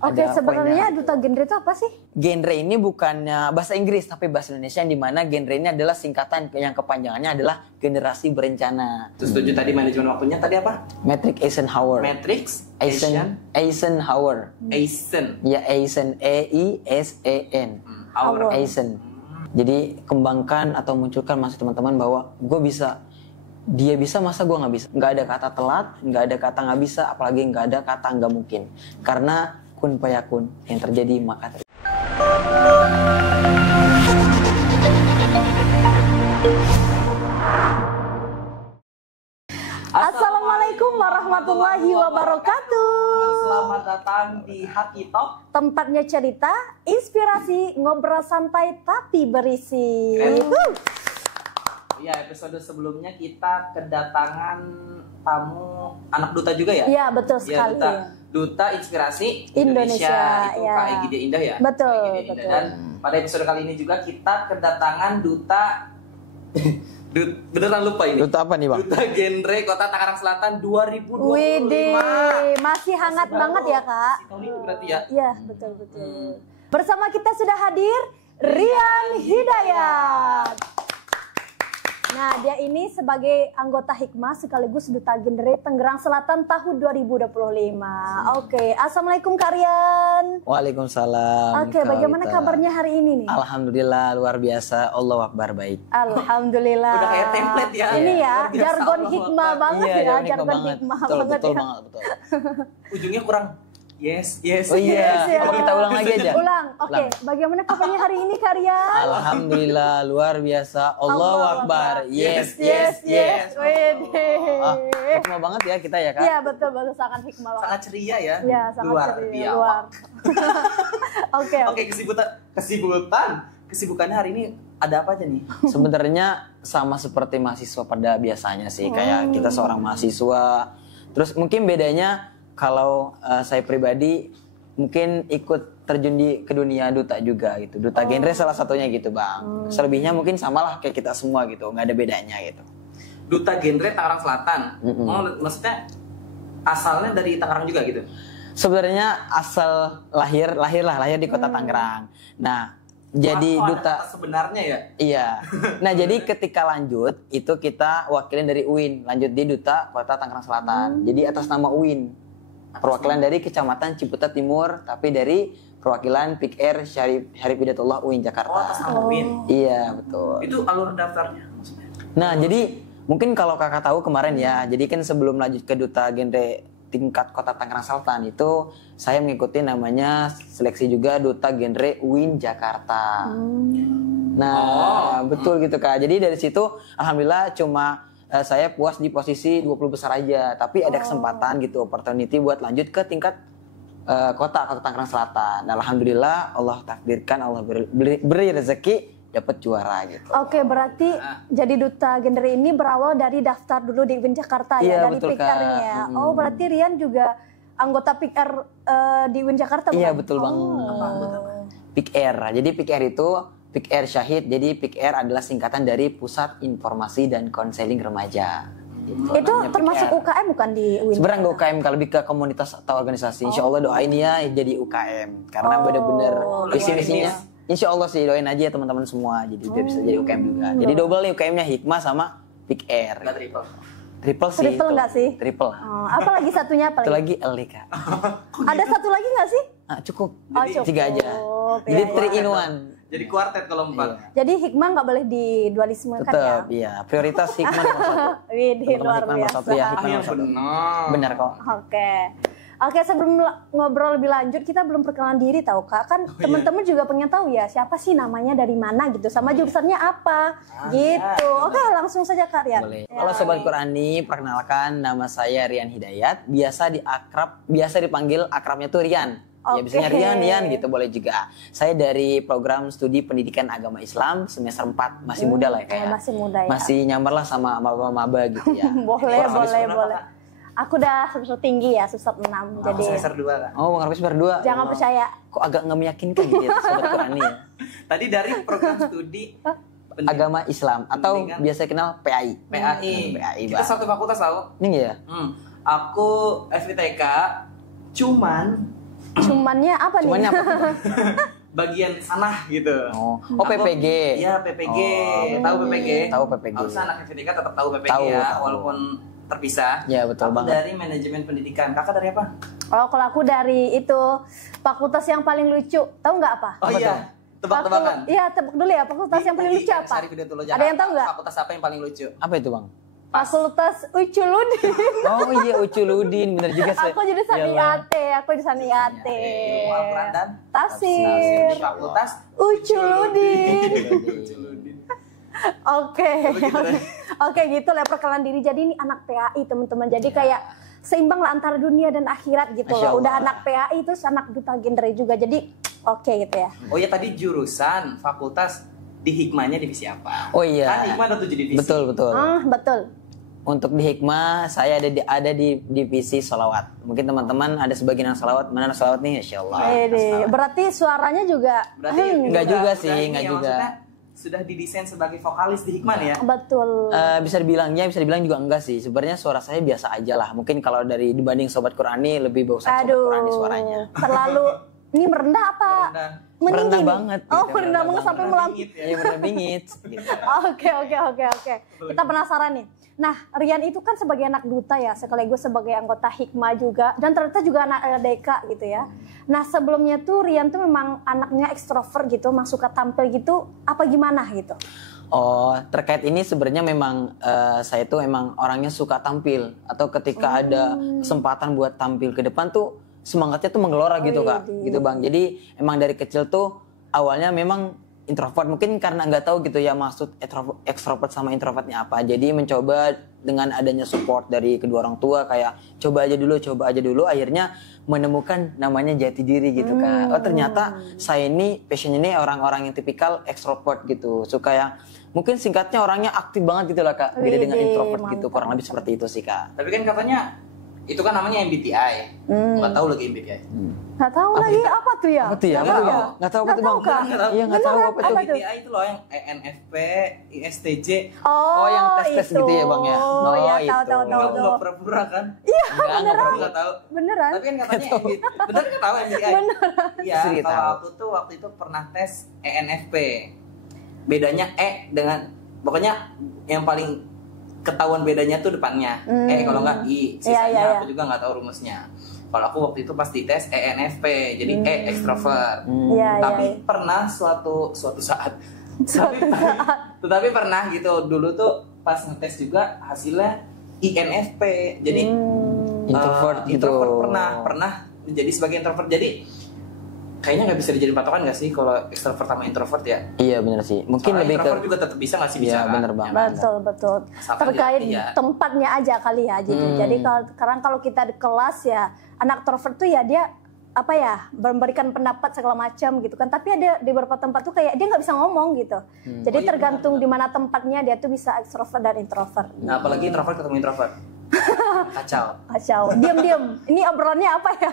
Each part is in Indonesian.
Oke, sebenarnya duta genre itu apa sih? Genre ini bukannya bahasa Inggris tapi bahasa Indonesia, yang dimana genre ini adalah singkatan yang kepanjangannya adalah generasi berencana. Terus setuju tadi manajemen waktunya tadi apa? Matrix Eisenhower. Matrix Eisenhower. Eisen. Ya, Eisen, EISEN. Hour. Eisen. Jadi kembangkan atau munculkan masa teman-teman bahwa gue bisa, dia bisa, masa gue nggak bisa. Nggak ada kata telat, nggak ada kata nggak bisa, apalagi nggak ada kata nggak mungkin. Karena kun fayakun, yang terjadi maka terjadi. Assalamualaikum warahmatullahi wabarakatuh. Selamat datang di Haki Talk, Tempatnya cerita, inspirasi, ngobrol santai tapi berisi. Iya, episode sebelumnya kita kedatangan tamu anak duta juga ya? Iya, betul sekali. Duta Inspirasi Indonesia, itu ya. Kak Egide Indah ya? Betul, Kak Egide Indah. betul. Dan pada episode kali ini juga kita kedatangan duta beneran lupa ini. Duta apa nih, Bang? Duta Genre Kota Tangerang Selatan 2025. Widih, masih hangat banget ya, Kak? Masih tahun ini berarti ya? Iya, betul. Bersama kita sudah hadir Rian Hidayat. Nah, dia ini sebagai anggota Hikmah sekaligus Duta Genre Tangerang Selatan tahun 2025. Oke, Assalamualaikum Kak Rian. Waalaikumsalam. Oke, bagaimana kabarnya hari ini nih? Alhamdulillah, luar biasa. Allahu Akbar, baik. Alhamdulillah. Udah kayak template ya. Ini ya, Luar biasa, jargon Allahu hikmah Akbar. banget Iya, ya, jargon jargon banget. hikmah Betul, banget betul ya. banget, betul. Ujungnya kurang yes. Oh iya, Yes, apa ya. kita ulang lagi aja? Ulang. Oke, bagaimana kabarnya hari ini Kak Rian? Alhamdulillah, luar biasa. Allahu Akbar. Yes. Widih. Hikmah banget ya kita ya, Kak? Iya, betul sangat hikmah banget. Sangat ceria ya. Iya, sangat luar ceria, biasa. luar. Oke. Kesibukannya hari ini ada apa aja nih? Sebenarnya sama seperti mahasiswa pada biasanya sih, kayak kita seorang mahasiswa. Terus mungkin bedanya kalau saya pribadi mungkin ikut terjun ke dunia duta juga gitu. Duta genre salah satunya gitu, Bang. Selebihnya mungkin samalah kayak kita semua gitu, nggak ada bedanya gitu. Duta Genre Tangerang Selatan. Maksudnya asalnya dari Tangerang juga gitu? Sebenarnya asal lahir di kota Tangerang. Nah, jadi duta sebenarnya ya. Iya. Nah, jadi ketika lanjut itu kita wakilin dari UIN, lanjut di Duta Kota Tangerang Selatan. Jadi atas nama UIN. Perwakilan dari Kecamatan Ciputat Timur, tapi dari perwakilan PIKR Syarif Hidayatullah UIN Jakarta. Oh, atas nama UIN. Iya, betul. Itu alur daftarnya maksudnya. Nah, jadi mungkin kalau Kakak tahu kemarin ya, jadi kan sebelum lanjut ke Duta Genre tingkat Kota Tangerang Selatan itu saya mengikuti namanya seleksi juga Duta Genre UIN Jakarta. Nah, betul gitu Kak. Jadi dari situ alhamdulillah cuma saya puas di posisi 20 besar aja, tapi ada kesempatan gitu, opportunity buat lanjut ke tingkat Kota Tangerang Selatan. Nah, alhamdulillah Allah takdirkan, Allah beri rezeki dapat juara gitu. Oke, berarti jadi Duta Genre ini berawal dari daftar dulu di UIN Jakarta Iya, ya, dari betul, PIKR-nya Kak. ya. Oh, berarti Rian juga anggota PIKR di UIN Jakarta bukan? Iya, betul banget. PIKR. Jadi PIKR itu PIKR Syahid. Jadi PIKR adalah singkatan dari Pusat Informasi dan Konseling Remaja. Gitu, Itu namanya termasuk PIKR. UKM bukan di UIN? Sebenarnya nggak UKM, kalau lebih ke komunitas atau organisasi. Insya Allah doain ya jadi UKM. Karena bener-bener visi misinya. Insya Allah sih doain aja ya teman-teman semua. Jadi biar bisa jadi UKM juga. Jadi double nih UKM-nya Hikmah sama PIKR. Enggak triple. Triple sih. Triple nggak sih? Triple. Apa lagi satunya apa Itu lagi? lagi LDK. Ada satu lagi nggak sih? Cukup. Oh, cukup. 3 aja. Ya, Jadi ya. 3 in 1. Jadi kuartet kalau 4. Jadi hikmah nggak boleh didualismekan ya? Tetap, iya. Prioritas Hikmah nomor 1. Widih, Teman-teman luar Hikmah nomor 1 ya, biasa. Hikmah nomor 1. benar. Benar kok. Oke, sebelum ngobrol lebih lanjut, kita belum perkenalan diri tahu Kak. Kan teman-teman juga pengen tahu ya, siapa sih namanya, dari mana gitu, sama jurusannya apa gitu. Oke, langsung saja Kak Rian. Boleh. Ya. Kalau Sobat Qurani, perkenalkan nama saya Rian Hidayat. Biasa dipanggil akrabnya tuh Rian. Ya Oke. biasanya Rian gitu boleh juga. Saya dari program studi pendidikan agama Islam semester 4, masih muda lah ya kayak. Masih muda ya. Masih nyamar lah sama maba gitu ya. boleh. Aku udah semester tinggi ya, semester 6. Jadi semester 2 kan. Oh, Bang Arfis berdua. jangan percaya. Kok agak nggak meyakinkan gitu ya Sobat Qurani ya. Tadi dari program studi Agama Islam atau Pendidikan. biasa kenal PAI. PAI. PAI, Kita Bang. satu fakultas tahu. Ini ya. Aku FITK, cuman Cumannya apa nih? Cumannya apa? Bagian sana gitu. Oh Aku- PPG. Iya PPG. Oh, Tahu PPG? Tahu PPG. Harusnya anak FIDK tetap tahu PPG Tahu, ya, tahu. walaupun terpisah. Ya, betul Aku banget. dari manajemen pendidikan. Kakak dari apa? Oh, kalau aku dari itu fakultas yang paling lucu. Tahu nggak apa? Oh Apa iya, tebak-tebakan. Iya, tebak dulu ya. Fakultas yang paling lucu apa? Sari Hidayatullah Ada yang tahu nggak? Fakultas apa yang paling lucu? Apa itu bang? Fakultas Uculudin. Oh iya Uculudin, bener juga sih. Aku jurusan Iyalah. IAT, aku jurusan IAT. Ilmu Al-Quran dan Tafsir. di Fakultas Uculudin. Uculudin. Oke. Begitu deh. Oke, gitu lah perkenalan diri. Jadi ini anak PAI, teman-teman. Jadi kayak seimbang lah antara dunia dan akhirat gitu Masya loh. Udah Allah. anak PAI terus anak duta genre juga. Jadi oke gitu ya. Oh iya tadi jurusan fakultas di hikmahnya divisi apa? Oh iya. Kan hikmah ada 7 divisi. Betul betul. Betul. Untuk di hikmah saya ada di divisi salawat. Mungkin teman-teman ada sebagian yang salawat. Mana salawat nih? Insya Allah. Berarti suaranya juga Berarti Enggak udah- juga udah sih, ini enggak ya, juga. maksudnya sudah didesain sebagai vokalis di hikmah ya? betul. Bisa dibilang juga enggak sih. Sebenarnya suara saya biasa aja lah. Mungkin kalau dari dibanding Sobat Qurani lebih bagusan Sobat Qurani suaranya. Terlalu ini merendah apa? Merendah. Meninggi Merendah nih? banget. Oh, gitu. merendah banget sampai Merendah melam. dingin. Iya bener bingit. Gitu. Oke. Kita penasaran nih. Nah, Rian itu kan sebagai anak duta ya, sekaligus sebagai anggota hikmah juga, dan ternyata juga anak LDK gitu ya. Nah, sebelumnya tuh Rian tuh memang anaknya ekstrovert gitu, memang suka tampil gitu, apa gimana gitu? Oh, terkait ini sebenarnya memang saya tuh emang orangnya suka tampil atau ketika ada kesempatan buat tampil ke depan tuh semangatnya tuh menggelora gitu Kak, gitu Bang. Jadi emang dari kecil tuh awalnya memang introvert, mungkin karena nggak tahu gitu ya maksud ekstrovert sama introvertnya apa. Jadi mencoba dengan adanya support dari kedua orang tua kayak coba aja dulu, akhirnya menemukan namanya jati diri gitu Kak. Oh ternyata saya ini passionnya ini orang-orang yang tipikal ekstrovert gitu, suka yang mungkin singkatnya orangnya aktif banget gitu lah Kak, beda dengan Widih, introvert gitu, mantap. kurang lebih seperti itu sih Kak. Tapi kan katanya itu kan namanya MBTI. Nggak tahu lagi MBTI. Nggak tahu lagi apa tuh ya? Apa tuh ya? Nggak Apa tuh tahu Bang? ya? Nggak tahu apa tuh Bang? Kak? Iya nggak tahu apa tuh. Apa tuh? MBTI itu loh yang ENFP, ISTJ. Oh, yang tes-tes itu. gitu ya, Bang, ya? Oh, Iya, itu. tahu. Nggak pura-pura kan? Iya, Enggak, Nggak tahu. beneran. Tapi kan katanya bener nggak tahu MBTI. Iya, Sedikit kalau tahu. aku tuh waktu itu pernah tes ENFP. Bedanya dengan pokoknya yang paling ketahuan bedanya tuh depannya. Kalau nggak I, sisanya Iya. aku juga nggak tahu rumusnya. Kalau aku waktu itu pas dites ENFP, jadi ekstrovert. Iya, Tapi iya. pernah suatu saat tetapi pernah gitu dulu tuh pas ngetes juga hasilnya INFP. Jadi Introvert gitu. introvert pernah menjadi sebagai introvert. Jadi kayaknya nggak bisa dijadiin patokan nggak sih kalau ekstrovert sama introvert ya? Iya benar sih. Mungkin Soalnya lebih ke introvert juga tetap bisa nggak sih Iya bicara? benar Bang. Betul. Asalkan Terkait dilatih ya. tempatnya aja kali ya. Jadi kalau kita di kelas ya anak introvert tuh ya dia apa ya memberikan pendapat segala macam gitu kan. Tapi ada di beberapa tempat tuh kayak dia nggak bisa ngomong gitu. Jadi Oh, iya, tergantung di mana tempatnya dia tuh bisa ekstrovert dan introvert. Nah apalagi introvert ketemu introvert, kacau. Kacau. Diam. Ini obrolannya apa ya?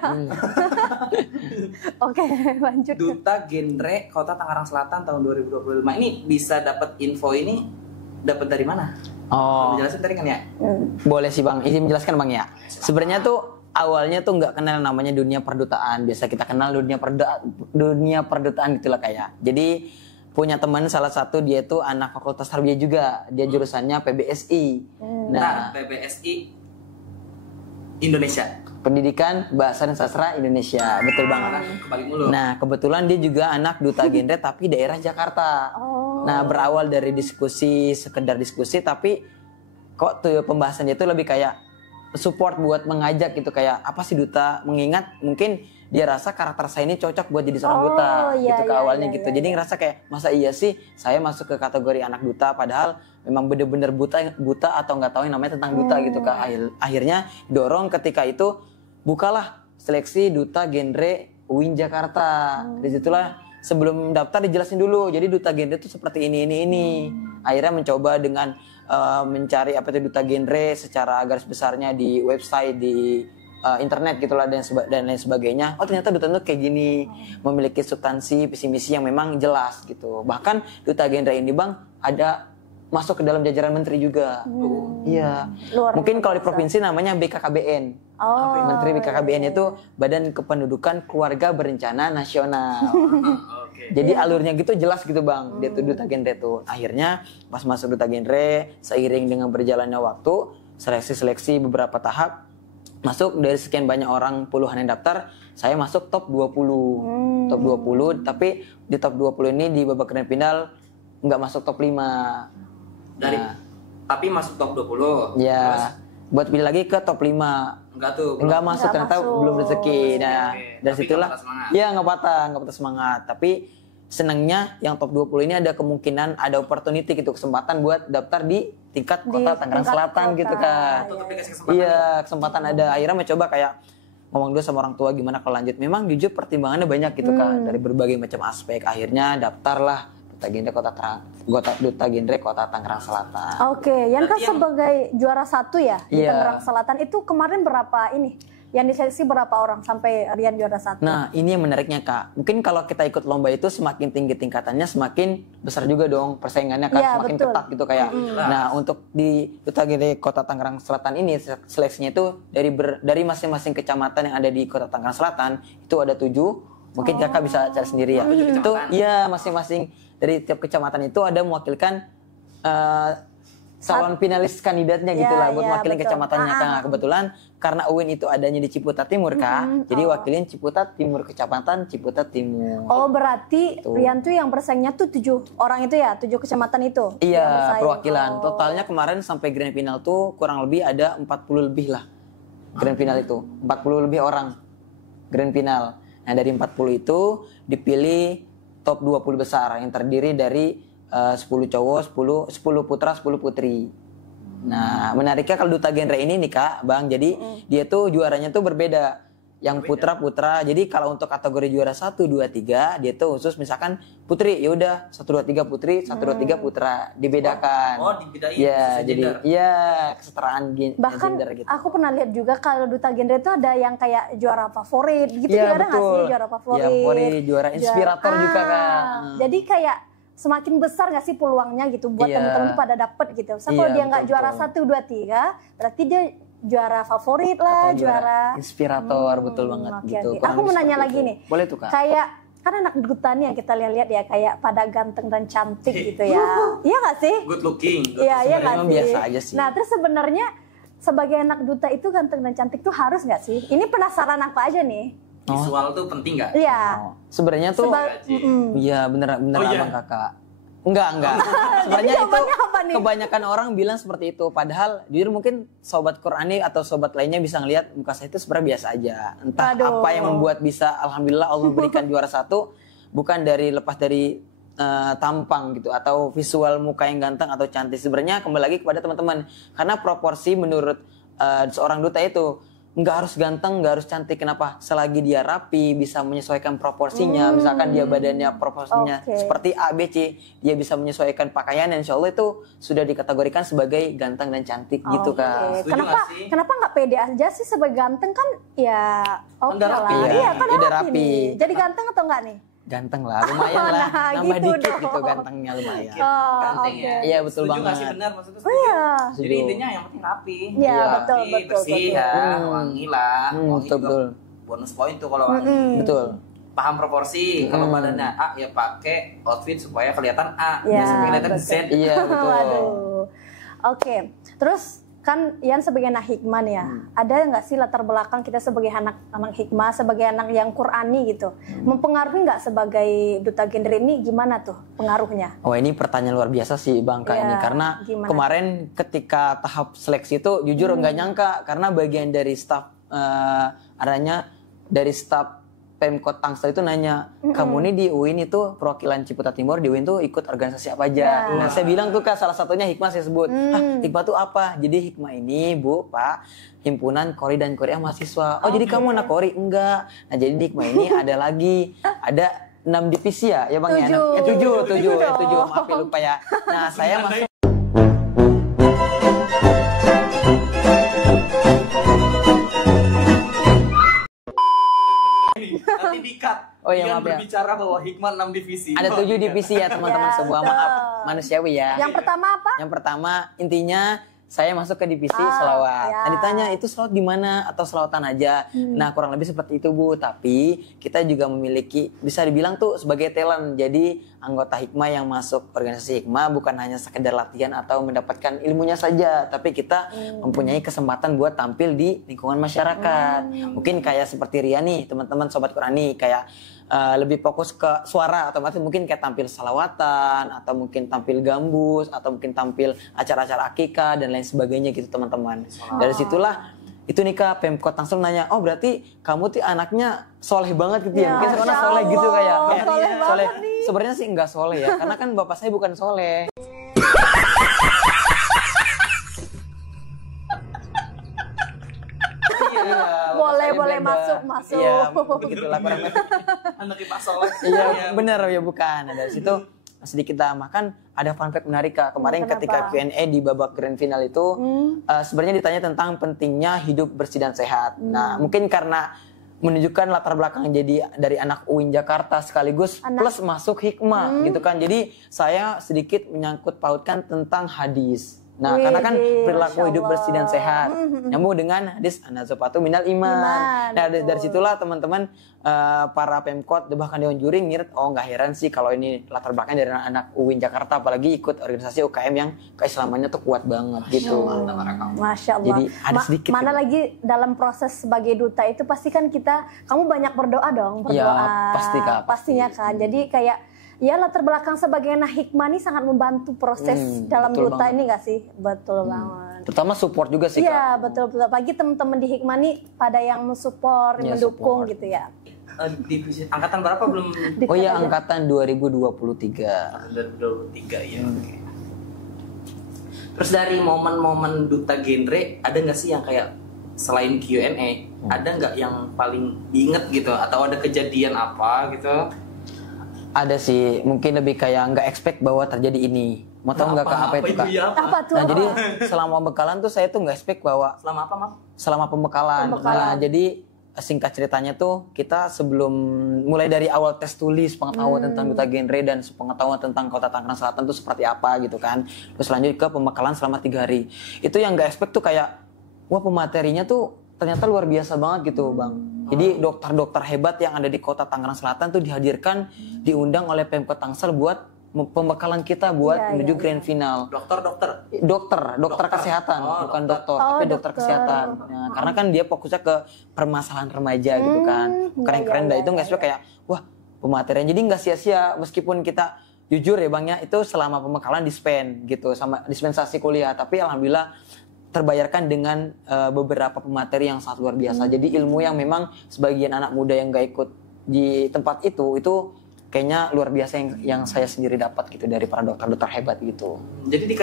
Oke, lanjut. Duta Genre Kota Tangerang Selatan tahun 2025 ini bisa dapat info ini dapat dari mana? Oh, Dijelasin tadi kan ya? boleh sih Bang. Izin menjelaskan Bang ya. Sebenarnya tuh awalnya tuh nggak kenal namanya dunia perdutaan. Biasa kita kenal dunia perdutaan gitulah kayak. Jadi punya teman salah satu dia tuh anak fakultas tarbiyah juga. Dia jurusannya PBSI. Nah, PBSI Indonesia. Pendidikan Bahasa dan Sastra Indonesia. Betul banget. Kebalik mulu. Nah, kebetulan dia juga anak duta genre tapi daerah Jakarta. Nah, berawal dari sekedar diskusi tapi kok tuh pembahasannya itu lebih kayak support buat mengajak gitu kayak apa sih duta, mengingat mungkin dia rasa karakter saya ini cocok buat jadi seorang duta iya, gitu ke iya, awalnya iya, gitu. iya, Jadi ngerasa kayak masa iya sih saya masuk ke kategori anak duta padahal memang bener-bener buta atau nggak tahu yang namanya tentang duta gitu Kak. Akhirnya dorong ketika itu bukalah seleksi duta genre UIN Jakarta. Disitulah sebelum daftar dijelasin dulu. Jadi duta genre itu seperti ini. Akhirnya mencoba dengan mencari apa itu duta genre secara garis besarnya di website, di internet gitulah dan lain sebagainya. Oh ternyata duta itu kayak gini, memiliki substansi visi misi yang memang jelas gitu. Bahkan duta genre ini Bang ada masuk ke dalam jajaran menteri juga. Iya. Luar Mungkin kalau di biasa. provinsi namanya BKKBN. Oh, Menteri BKKBN iya, itu Badan Kependudukan Keluarga Berencana Nasional. Oke. Jadi alurnya gitu jelas gitu bang, dia tuh duta genre tuh. Akhirnya pas masuk duta genre, seiring dengan berjalannya waktu, seleksi beberapa tahap, masuk dari sekian banyak orang puluhan yang daftar, saya masuk top 20. Top 20, tapi di top 20 ini di babak grand final nggak masuk top 5. Dari tapi masuk top 20. Terus Ya, buat pilih lagi ke top 5. enggak tuh. Enggak masuk Nggak ternyata masuk. belum rezeki. Nah, Oke. dari Tapi situlah nggak patah semangat. iya nggak patah semangat. Tapi senangnya yang top 20 ini ada kemungkinan ada opportunity gitu, kesempatan buat daftar di tingkat Di kota Tangerang tingkat Selatan kota. gitu kan. Tetap dikasih kesempatan. Iya, kesempatan ada. Akhirnya mencoba kayak ngomong dulu sama orang tua gimana kalau lanjut. Memang jujur pertimbangannya banyak gitu kan dari berbagai macam aspek. Akhirnya daftarlah duta genre kota Tangerang Selatan. Oke, Yan kan Berarti yang- sebagai juara 1 ya di Iya. Tangerang Selatan itu kemarin berapa ini? Yang diseleksi berapa orang sampai Rian juara 1? Nah, ini yang menariknya Kak. Mungkin kalau kita ikut lomba itu semakin tinggi tingkatannya, semakin besar juga dong persaingannya kan, Iya, semakin betul. ketat gitu kayak. Nah, untuk di Duta Genre Kota Tangerang Selatan ini seleksinya itu dari masing-masing kecamatan yang ada di Kota Tangerang Selatan itu ada 7. Mungkin Kakak bisa cari sendiri ya. Itu iya masing-masing dari tiap kecamatan itu ada mewakilkan calon finalis kandidatnya Ya, gitu lah buat ya, wakilin betul. kecamatannya Kak. Kebetulan karena UIN itu adanya di Ciputat Timur Kak. Jadi wakilin Ciputat Timur, kecamatan Ciputat Timur. Oh, berarti Rian tuh yang bersaingnya tuh 7 orang itu ya, 7 kecamatan itu. yang Iya, bersaing. perwakilan. Oh. Totalnya kemarin sampai grand final tuh kurang lebih ada 40 lebih lah. Grand final itu 40 lebih orang grand final. Nah, dari 40 itu dipilih top 20 besar yang terdiri dari 10 cowok, 10 putra, 10 putri. Nah, menariknya kalau duta genre ini nih Kak, Bang. Jadi dia tuh juaranya tuh berbeda. Yang putra-putra. Jadi kalau untuk kategori juara 1 2 3, dia tuh khusus misalkan putri, ya udah 1 2 3 putri, 1 2 3 putra, dibedakan. Oh, dibedain, Ya, sesuai jadi gender. iya kesetaraan Bahkan gender gitu. aku pernah lihat juga kalau duta genre itu ada yang kayak juara favorit gitu Iya, juga ada nggak sih betul. juara favorit? Iya, favorit, juara inspirator juga, Kak. Jadi kayak semakin besar nggak sih peluangnya gitu buat Iya. teman-teman tuh pada dapet gitu. So kalau Iya, dia nggak betul, juara betul. 1 2 3, berarti dia juara favorit lah, Atau juara inspirator, betul banget oke, gitu. oke. Kurang Aku mau lebih nanya seperti lagi itu. nih. Boleh tuh Kak. Kayak kan anak duta nih yang kita lihat ya kayak pada ganteng dan cantik gitu ya. Iya nggak sih? Good looking. Iya, iya Sebenarnya nggak emang sih? biasa aja sih. Nah, terus sebenarnya sebagai anak duta itu ganteng dan cantik tuh harus nggak sih? Ini penasaran apa aja nih? Visual tuh penting nggak? Iya. Oh, sebenarnya tuh iya bener Oh, iya? abang kakak. Enggak. Sebenarnya itu jawabannya apa nih? kebanyakan orang bilang seperti itu. Padahal jujur mungkin sobat Qurani atau sobat lainnya bisa ngelihat muka saya itu sebenarnya biasa aja. Entah Aduh. apa yang membuat bisa alhamdulillah Allah berikan juara 1 bukan dari lepas dari tampang gitu atau visual muka yang ganteng atau cantik. Sebenarnya kembali lagi kepada teman-teman. Karena proporsi menurut seorang duta itu nggak harus ganteng, nggak harus cantik. Kenapa? Selagi dia rapi, bisa menyesuaikan proporsinya. Misalkan dia badannya proporsinya Oke. seperti A, B, C, dia bisa menyesuaikan pakaian. Insya Allah itu sudah dikategorikan sebagai ganteng dan cantik gitu Oke. Kak. Setuju Kenapa nggak sih? kenapa nggak pede aja sih sebagai ganteng kan ya oke Udah lah. rapi. Iya, kan Dia udah rapi rapi. nih. Jadi ganteng atau enggak nih? Ganteng lah, lumayan lah. Nah, Nambah gitu dikit dong. gitu gantengnya lumayan. Oh, Ganteng oke. ya. Iya, betul Setuju nggak banget. sih benar maksudnya? Oh iya. Jadi Setuju. intinya yang penting rapi. Iya, Iya. betul, Rapi, betul, bersih betul. ya, wangi lah. Wangi betul, juga betul. bonus poin tuh kalau wangi. Betul. Paham proporsi. Kalau badannya A ya pakai outfit supaya kelihatan A. Ya, Biasa kelihatan Z. betul. Iya, betul. Waduh. Oke. Terus kan Ian sebagai anak hikmah nih ya, ada nggak sih latar belakang kita sebagai anak hikmah, sebagai anak yang Qurani gitu, mempengaruhi nggak sebagai duta genre ini gimana tuh pengaruhnya? Oh ini pertanyaan luar biasa sih Bang Kak Iya, ini karena gimana? kemarin ketika tahap seleksi itu jujur nggak nyangka karena bagian dari staf adanya dari staf Pemkot Tangsel itu nanya kamu nih di UIN itu perwakilan Ciputat Timur di UIN tuh ikut organisasi apa aja. Ya. Nah saya bilang tuh Kak salah satunya hikmah saya sebut. Hikmah tuh apa? Jadi hikmah ini Bu Pak himpunan Kori dan Korea mahasiswa. Oh jadi kamu anak Kori? Enggak. Nah jadi di hikmah ini ada lagi ada 6 divisi ya Bang ya? 7 Tujuh dong. maaf ya lupa ya. Nah saya masuk Nanti di-cut. Oh iya, Rian maaf ya. berbicara bahwa hikmah 6 divisi. Ada 7 divisi ya teman-teman Ya, semua. betul. Maaf manusiawi ya. Yang pertama apa? Yang pertama intinya saya masuk ke divisi Ah, selawat. ya. Nah ditanya itu selawat di mana atau selawatan aja. Nah kurang lebih seperti itu Bu. Tapi kita juga memiliki bisa dibilang tuh sebagai talent. Jadi anggota hikmah yang masuk organisasi hikmah bukan hanya sekedar latihan atau mendapatkan ilmunya saja, tapi kita mempunyai kesempatan buat tampil di lingkungan masyarakat. Mungkin kayak seperti Ria nih teman-teman sobat Qurani kayak lebih fokus ke suara, otomatis mungkin kayak tampil salawatan atau mungkin tampil gambus atau mungkin tampil acara-acara akikah dan lain sebagainya gitu teman-teman. Dari situlah itu nih Kak Pemkot Tangsel nanya, oh berarti kamu tuh anaknya soleh banget gitu ya? Ya, Mungkin sekarang Masya soleh gitu kayak. Allah, soleh banget nih. Sebenarnya sih enggak soleh ya, karena kan bapak saya bukan soleh. Boleh, Saya boleh, beda. masuk. Iya, begitulah kurang lebih. Anak Pak Soleh. Iya, benar ya bukan. Nah, dari situ sedikit tambahkan ada fun fact menarik Kak. Kemarin Kenapa? ketika Q&A di babak grand final itu sebenarnya ditanya tentang pentingnya hidup bersih dan sehat. Nah, mungkin karena menunjukkan latar belakang jadi dari anak UIN Jakarta sekaligus plus masuk hikmah gitu kan. Jadi saya sedikit menyangkut pautkan tentang hadis. Nah, karena kan Widih, perilaku Masya hidup bersih dan Allah. sehat nyambung dengan hadis an-nazafatu minal iman. Nah, dari situlah teman-teman para Pemkot bahkan Dewan Juri ngirit, oh nggak heran sih kalau ini latar belakangnya dari anak UIN Jakarta, apalagi ikut organisasi UKM yang keislamannya tuh kuat banget gitu. Masya Allah. Jadi ada sedikit mana gitu. lagi dalam proses sebagai duta itu pasti kan kamu banyak berdoa dong, berdoa. Ya, pasti, Kak, pasti. Pastinya kan. Jadi kayak ya latar belakang sebagai anak hikmah ini sangat membantu proses dalam betul duta banget. ini gak sih? Betul banget. Terutama support juga sih Iya, Kak. betul. Pagi teman-teman di hikmah nih pada yang mensupport, Iya, mendukung support. gitu ya. Divisi angkatan berapa belum? Dekat Oh iya, aja. angkatan 2023. 2023 ya. Oke. Terus dari momen-momen duta genre ada nggak sih yang kayak selain Q&A ada nggak yang paling diinget gitu atau ada kejadian apa gitu? Ada sih, mungkin lebih kayak nggak expect bahwa terjadi ini. Mau tahu nggak Kak apa itu Kak? ya, Apa tuh? Nah jadi selama pembekalan tuh saya tuh nggak expect bahwa Selama apa, Mam? selama pembekalan. Nah jadi singkat ceritanya tuh kita sebelum mulai dari awal tes tulis pengetahuan tentang duta genre dan pengetahuan tentang Kota Tangerang Selatan tuh seperti apa gitu kan. Terus lanjut ke pembekalan selama 3 hari. Itu yang nggak expect tuh kayak wah pematerinya tuh ternyata luar biasa banget gitu Bang. Jadi dokter-dokter hebat yang ada di Kota Tangerang Selatan tuh dihadirkan, diundang oleh Pemkot Tangsel buat pembekalan kita buat menuju grand final. Dokter kesehatan, bukan dokter, tapi dokter kesehatan. Nah, karena kan dia fokusnya ke permasalahan remaja gitu kan. Keren-keren dah itu nggak sih kayak wah pematerian. Jadi nggak sia-sia meskipun kita jujur ya Bang ya itu selama pembekalan dispen gitu sama dispensasi kuliah, tapi alhamdulillah terbayarkan dengan beberapa pemateri yang sangat luar biasa. Jadi ilmu yang memang sebagian anak muda yang gak ikut di tempat itu kayaknya luar biasa yang saya sendiri dapat gitu dari para dokter-dokter hebat gitu. Jadi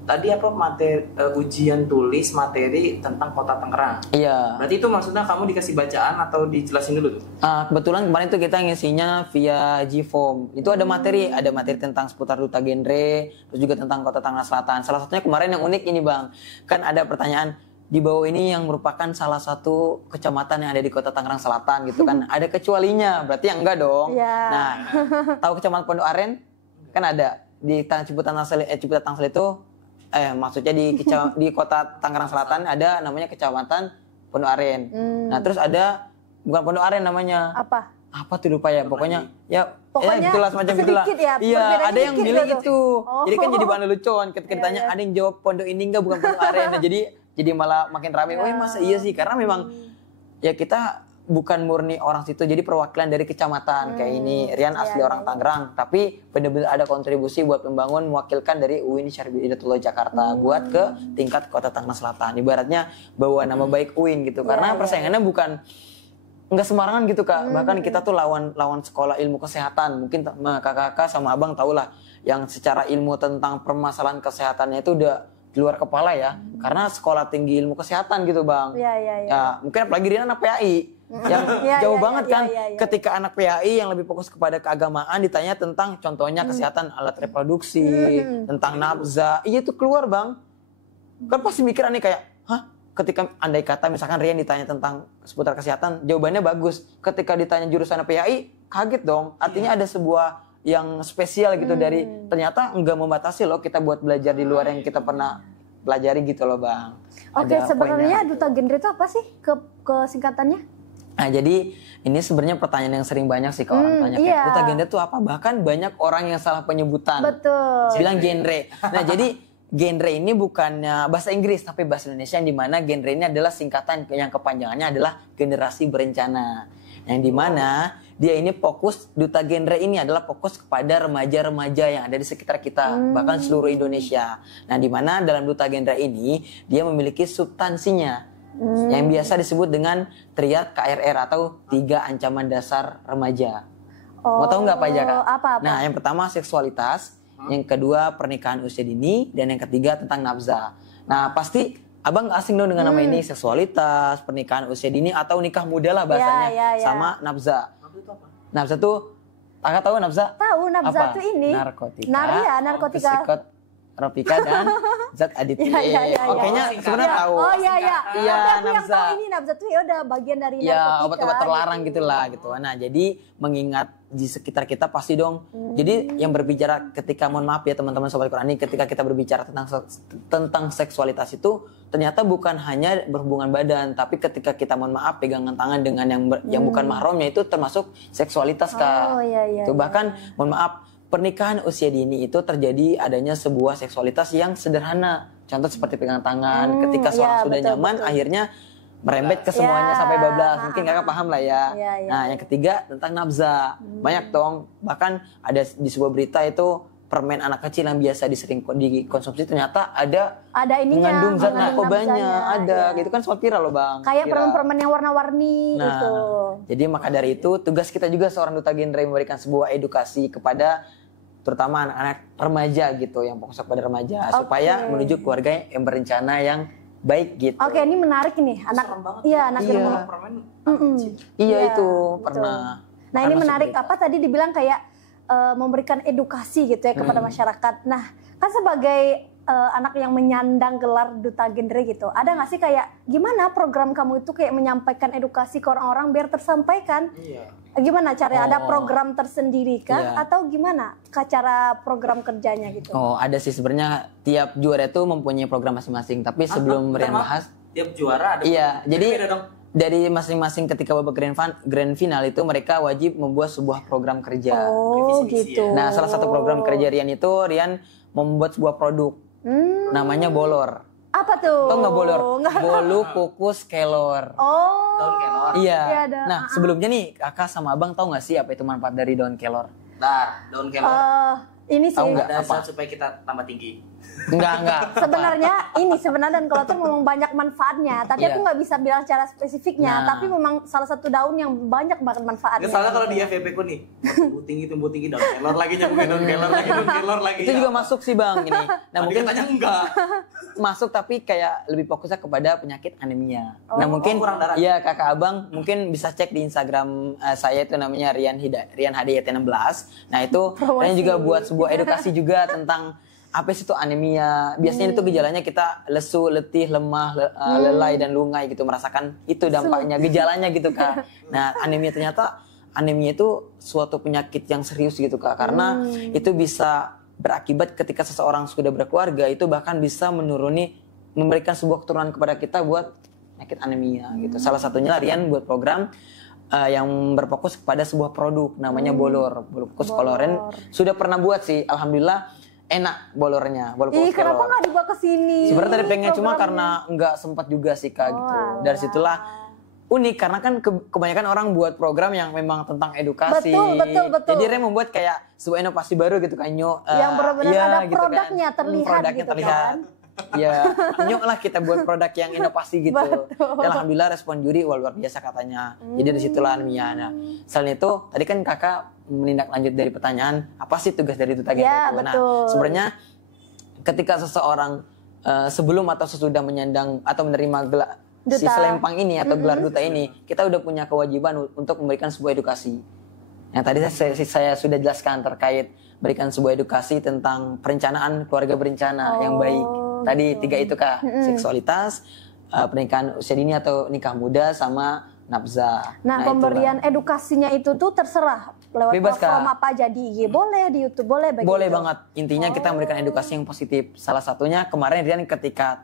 tadi apa ujian tulis materi tentang Kota Tangerang. Iya. Berarti itu maksudnya kamu dikasih bacaan atau dijelasin dulu tuh? Kebetulan kemarin tuh kita ngisinya via Gform. Itu ada materi tentang seputar duta genre, terus juga tentang Kota Tangerang Selatan. Salah satunya kemarin yang unik ini Bang, kan ada pertanyaan di bawah ini yang merupakan salah satu kecamatan yang ada di Kota Tangerang Selatan gitu kan. Ada kecualinya, berarti yang enggak dong. Yeah. Nah, tahu Kecamatan Pondok Aren? Kan ada di Ciputat Tangsel itu maksudnya di Kota Tangerang Selatan ada namanya Kecamatan Pondok Aren. Nah, terus ada bukan Pondok Aren namanya. Apa tuh lupa ya, pokoknya gitulah semacam gitulah. Iya, ada yang milih itu. Jadi kan jadi bahan lelucon ketika ditanya ada yang jawab pondok ini enggak bukan Pondok Aren. Nah, jadi malah makin ramai. Wah, masa iya sih? Karena memang ya kita bukan murni orang situ, jadi perwakilan dari kecamatan kayak ini. Rian asli orang Tangerang, tapi benar-benar ada kontribusi buat membangun mewakilkan dari UIN Syarif Hidayatullah Jakarta buat ke tingkat Kota Tangerang Selatan. Ibaratnya bawa nama baik UIN gitu. Karena persaingannya bukan nggak sembarangan gitu Kak. Bahkan kita tuh lawan sekolah ilmu kesehatan. Mungkin kakak-kakak sama abang tahulah yang secara ilmu tentang permasalahan kesehatannya itu udah di luar kepala ya. Karena sekolah tinggi ilmu kesehatan gitu Bang. Ya, mungkin apalagi dia anak PAI yang jauh banget kan. Ketika anak PAI yang lebih fokus kepada keagamaan ditanya tentang contohnya kesehatan alat reproduksi, tentang nafza, itu keluar Bang. Kan pasti mikiran nih kayak, hah? Ketika andai kata misalkan Rian ditanya tentang seputar kesehatan, jawabannya bagus. Ketika ditanya jurusan PAI, kaget dong. Artinya ada sebuah yang spesial gitu dari ternyata nggak membatasi loh kita buat belajar di luar yang kita pernah pelajari gitu loh Bang. Oke, Ada sebenarnya poinnya. duta genre itu apa sih ke singkatannya? Nah jadi ini sebenarnya pertanyaan yang sering banyak sih ke orang tanya kayak iya. duta genre itu apa? Bahkan banyak orang yang salah penyebutan. Betul. Bilang genre. Nah jadi genre ini bukannya bahasa Inggris tapi bahasa Indonesia yang dimana genre ini adalah singkatan yang kepanjangannya adalah generasi berencana. Yang dimana dia ini fokus duta genre ini adalah fokus kepada remaja-remaja yang ada di sekitar kita bahkan seluruh Indonesia. Nah dimana dalam duta genre ini dia memiliki substansinya. Yang biasa disebut dengan triad KRR atau 3 ancaman dasar remaja. Mau tahu nggak apa aja Kak? Apa? Nah yang pertama seksualitas, yang kedua pernikahan usia dini, dan yang ketiga tentang nafsa. Nah pasti abang nggak asing dong dengan nama ini, seksualitas, pernikahan usia dini atau nikah muda lah bahasanya, Ya. sama nafsa. Nafsa itu apa? Nafsa tuh, kakak tahu nafsa? Tahu nafsa Apa? itu ini. Narkotika. Narkotika. Psikotropika dan zat adiktif. Iya. Kayaknya sebenarnya tahu. Oh iya. Iya, Tapi aku yang nafsa. tahu ini nafsa tuh ya udah bagian dari Ya narkotika. obat-obat terlarang gitulah gitu. Nah jadi mengingat di sekitar kita pasti dong. Jadi yang berbicara ketika mohon maaf ya teman-teman sobat Qurani, ketika kita berbicara tentang seksualitas itu ternyata bukan hanya berhubungan badan, tapi ketika kita mohon maaf pegangan tangan dengan yang bukan mahramnya itu termasuk seksualitas Kak. Oh, iya. Itu bahkan mohon maaf pernikahan usia dini itu terjadi adanya sebuah seksualitas yang sederhana. Contoh seperti pegangan tangan, ketika seorang ya, sudah betul, nyaman betul. akhirnya merembet ke semuanya Ya, sampai bablas. Mungkin kakak paham lah ya. Iya. Nah yang ketiga tentang nafsa. Banyak dong. Bahkan ada di sebuah berita itu permen anak kecil yang biasa dikonsumsi ternyata ada ininya, mengandung zat mengandung narkobanya. nafsanya, Ada. iya. Gitu kan sempat viral loh Bang. Kayak Viral. permen-permen yang warna-warni Nah, itu. jadi maka dari itu tugas kita juga seorang duta genre memberikan sebuah edukasi kepada terutama anak-anak remaja gitu yang fokus pada remaja supaya menuju keluarga yang berencana yang baik gitu. Oke, ini menarik nih. Serem banget. Iya, anak Iya. remaja. Permen Iya itu betul. pernah. Nah, ini menarik apa tadi dibilang kayak memberikan edukasi gitu ya kepada masyarakat. Nah, kan sebagai anak yang menyandang gelar duta genre gitu, ada nggak sih kayak gimana program kamu itu kayak menyampaikan edukasi ke orang-orang biar tersampaikan? Iya. Gimana caranya? Ada Oh. program tersendiri kah? Iya. Atau gimana cara program kerjanya gitu? Oh ada sih sebenarnya tiap juara itu mempunyai program masing-masing. Tapi sebelum Rian bahas, Tiap juara ada. iya Beda jadi dong. dari masing-masing ketika babak grand final itu mereka wajib membuat sebuah program kerja. Oh, Visi-misi gitu. Nah salah satu program kerja Rian itu Rian membuat sebuah produk namanya Bolor. Apa tuh? Tau nggak Bolor? Nggak. Bolu kukus kelor. Oh. Daun kelor. Iya. Iya, ada. Nah sebelumnya nih kakak sama abang tahu nggak sih apa itu manfaat dari daun kelor? Daun kelor. Ini sih. Tahu nggak? Ada apa? zat supaya kita tambah tinggi. Enggak. Sebenarnya dan kalau tuh memang banyak manfaatnya, tapi Iya. aku nggak bisa bilang secara spesifiknya. Nah. Tapi memang salah satu daun yang banyak banget manfaatnya. Nggak salah kalau di FVP ku nih, tumbuh tinggi daun kelor lagi nyambungin daun kelor lagi. Itu juga masuk sih bang ini. Nah mungkin katanya enggak. masuk tapi kayak lebih fokusnya kepada penyakit anemia. Nah mungkin kurang darah. ya kakak abang mungkin bisa cek di Instagram saya itu namanya Rian Hidayat 16. Nah itu Rian juga buat sebuah edukasi juga tentang apa sih itu anemia. Biasanya itu gejalanya kita lesu, letih, lemah, lelai dan lungai gitu merasakan itu dampaknya, gejalanya gitu kak. Nah anemia ternyata anemia itu suatu penyakit yang serius gitu kak karena itu bisa berakibat ketika seseorang sudah berkeluarga itu bahkan bisa memberikan sebuah keturunan kepada kita buat penyakit anemia gitu. Salah satunya Rian buat program yang berfokus kepada sebuah produk namanya Bolor kukus koloren. Sudah pernah buat sih, alhamdulillah enak bolornya. Bol kukus Kenapa kelor. nggak dibawa ke sini? Sebenarnya tadi pengen cuma karena nggak sempat juga sih kak gitu. Dari situlah unik karena kan kebanyakan orang buat program yang memang tentang edukasi. Betul. Jadi Rian membuat kayak sebuah inovasi baru gitu kan Nyo. Yang benar-benar iya, ada gitu produknya kan. terlihat Produknya gitu terlihat. kan. Ya, Nyo lah kita buat produk yang inovasi gitu. Betul. Dan alhamdulillah respon juri wah, luar biasa katanya. Jadi dari situlah anemia. Nah, selain itu tadi kan kakak menindaklanjut dari pertanyaan apa sih tugas dari duta genre Ya, itu? Nah, betul. sebenarnya ketika seseorang sebelum atau sesudah menyandang atau menerima si Duta. selempang ini atau gelar duta ini, kita udah punya kewajiban untuk memberikan sebuah edukasi. Yang tadi saya sudah jelaskan terkait berikan sebuah edukasi tentang perencanaan keluarga berencana yang baik. Tadi tiga itu kak, seksualitas, pernikahan usia dini atau nikah muda sama nafsa. Nah, itulah. pemberian edukasinya itu tuh terserah lewat Bebas, platform Kak. apa aja di IG boleh, di YouTube boleh begitu. Boleh banget. Intinya kita memberikan edukasi yang positif. Salah satunya kemarin Rian ketika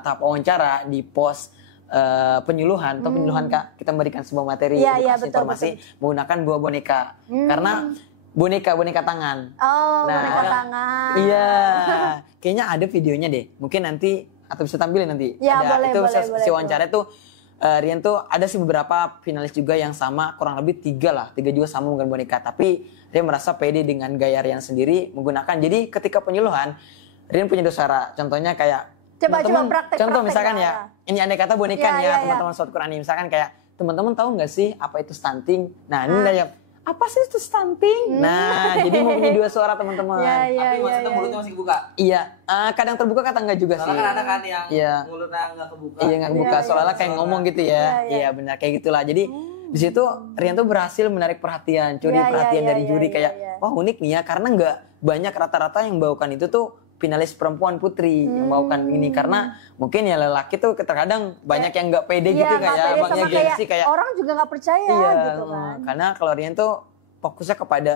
tahap wawancara di pos penyuluhan atau penyuluhan Kak, kita memberikan sebuah materi Iya, iya, edukasi betul, informasi menggunakan buah boneka. Karena boneka tangan. Oh, Nah, boneka tangan. Iya, kayaknya ada videonya deh. Mungkin nanti atau bisa tampilin nanti. Ya, ada boleh, itu boleh, si boleh, wawancara tuh Rian tuh ada sih beberapa finalis juga yang sama, kurang lebih 3 juga sama menggunakan boneka. Tapi Rian merasa pede dengan gaya Rian sendiri menggunakan. Jadi ketika penyuluhan Rian punya 2 cara. Contohnya kayak Coba teman-teman, praktek. contoh misalkan ya, ini andai kata boneka Ya, ya, ya, teman-teman sobat Quran ini. Misalkan kayak teman-teman tahu nggak sih apa itu stunting? Nah ini kayak apa sih itu stunting? Nah jadi mau punya 2 suara teman-teman. Ya, ya, Tapi maksudnya mulutnya masih kebuka. Iya, kadang terbuka kadang enggak juga sih. Soalnya kan ada kan yang Iya. mulutnya nggak kebuka. Iya nggak kebuka, Iya, soalnya kayak ngomong gitu ya. Iya, iya. Iya benar kayak gitulah. Jadi di situ Rian tuh berhasil menarik perhatian, curi Iya, perhatian iya, dari iya, juri iya, kayak iya. wah unik nih ya karena nggak banyak rata-rata yang bawakan itu tuh finalis perempuan putri yang bawakan ini karena mungkin ya lelaki tuh terkadang banyak yang nggak pede Iya, gitu nggak kayak pede abangnya sama gengsi kayak orang juga nggak percaya iya, gitu kan. karena kalau Rian tuh fokusnya kepada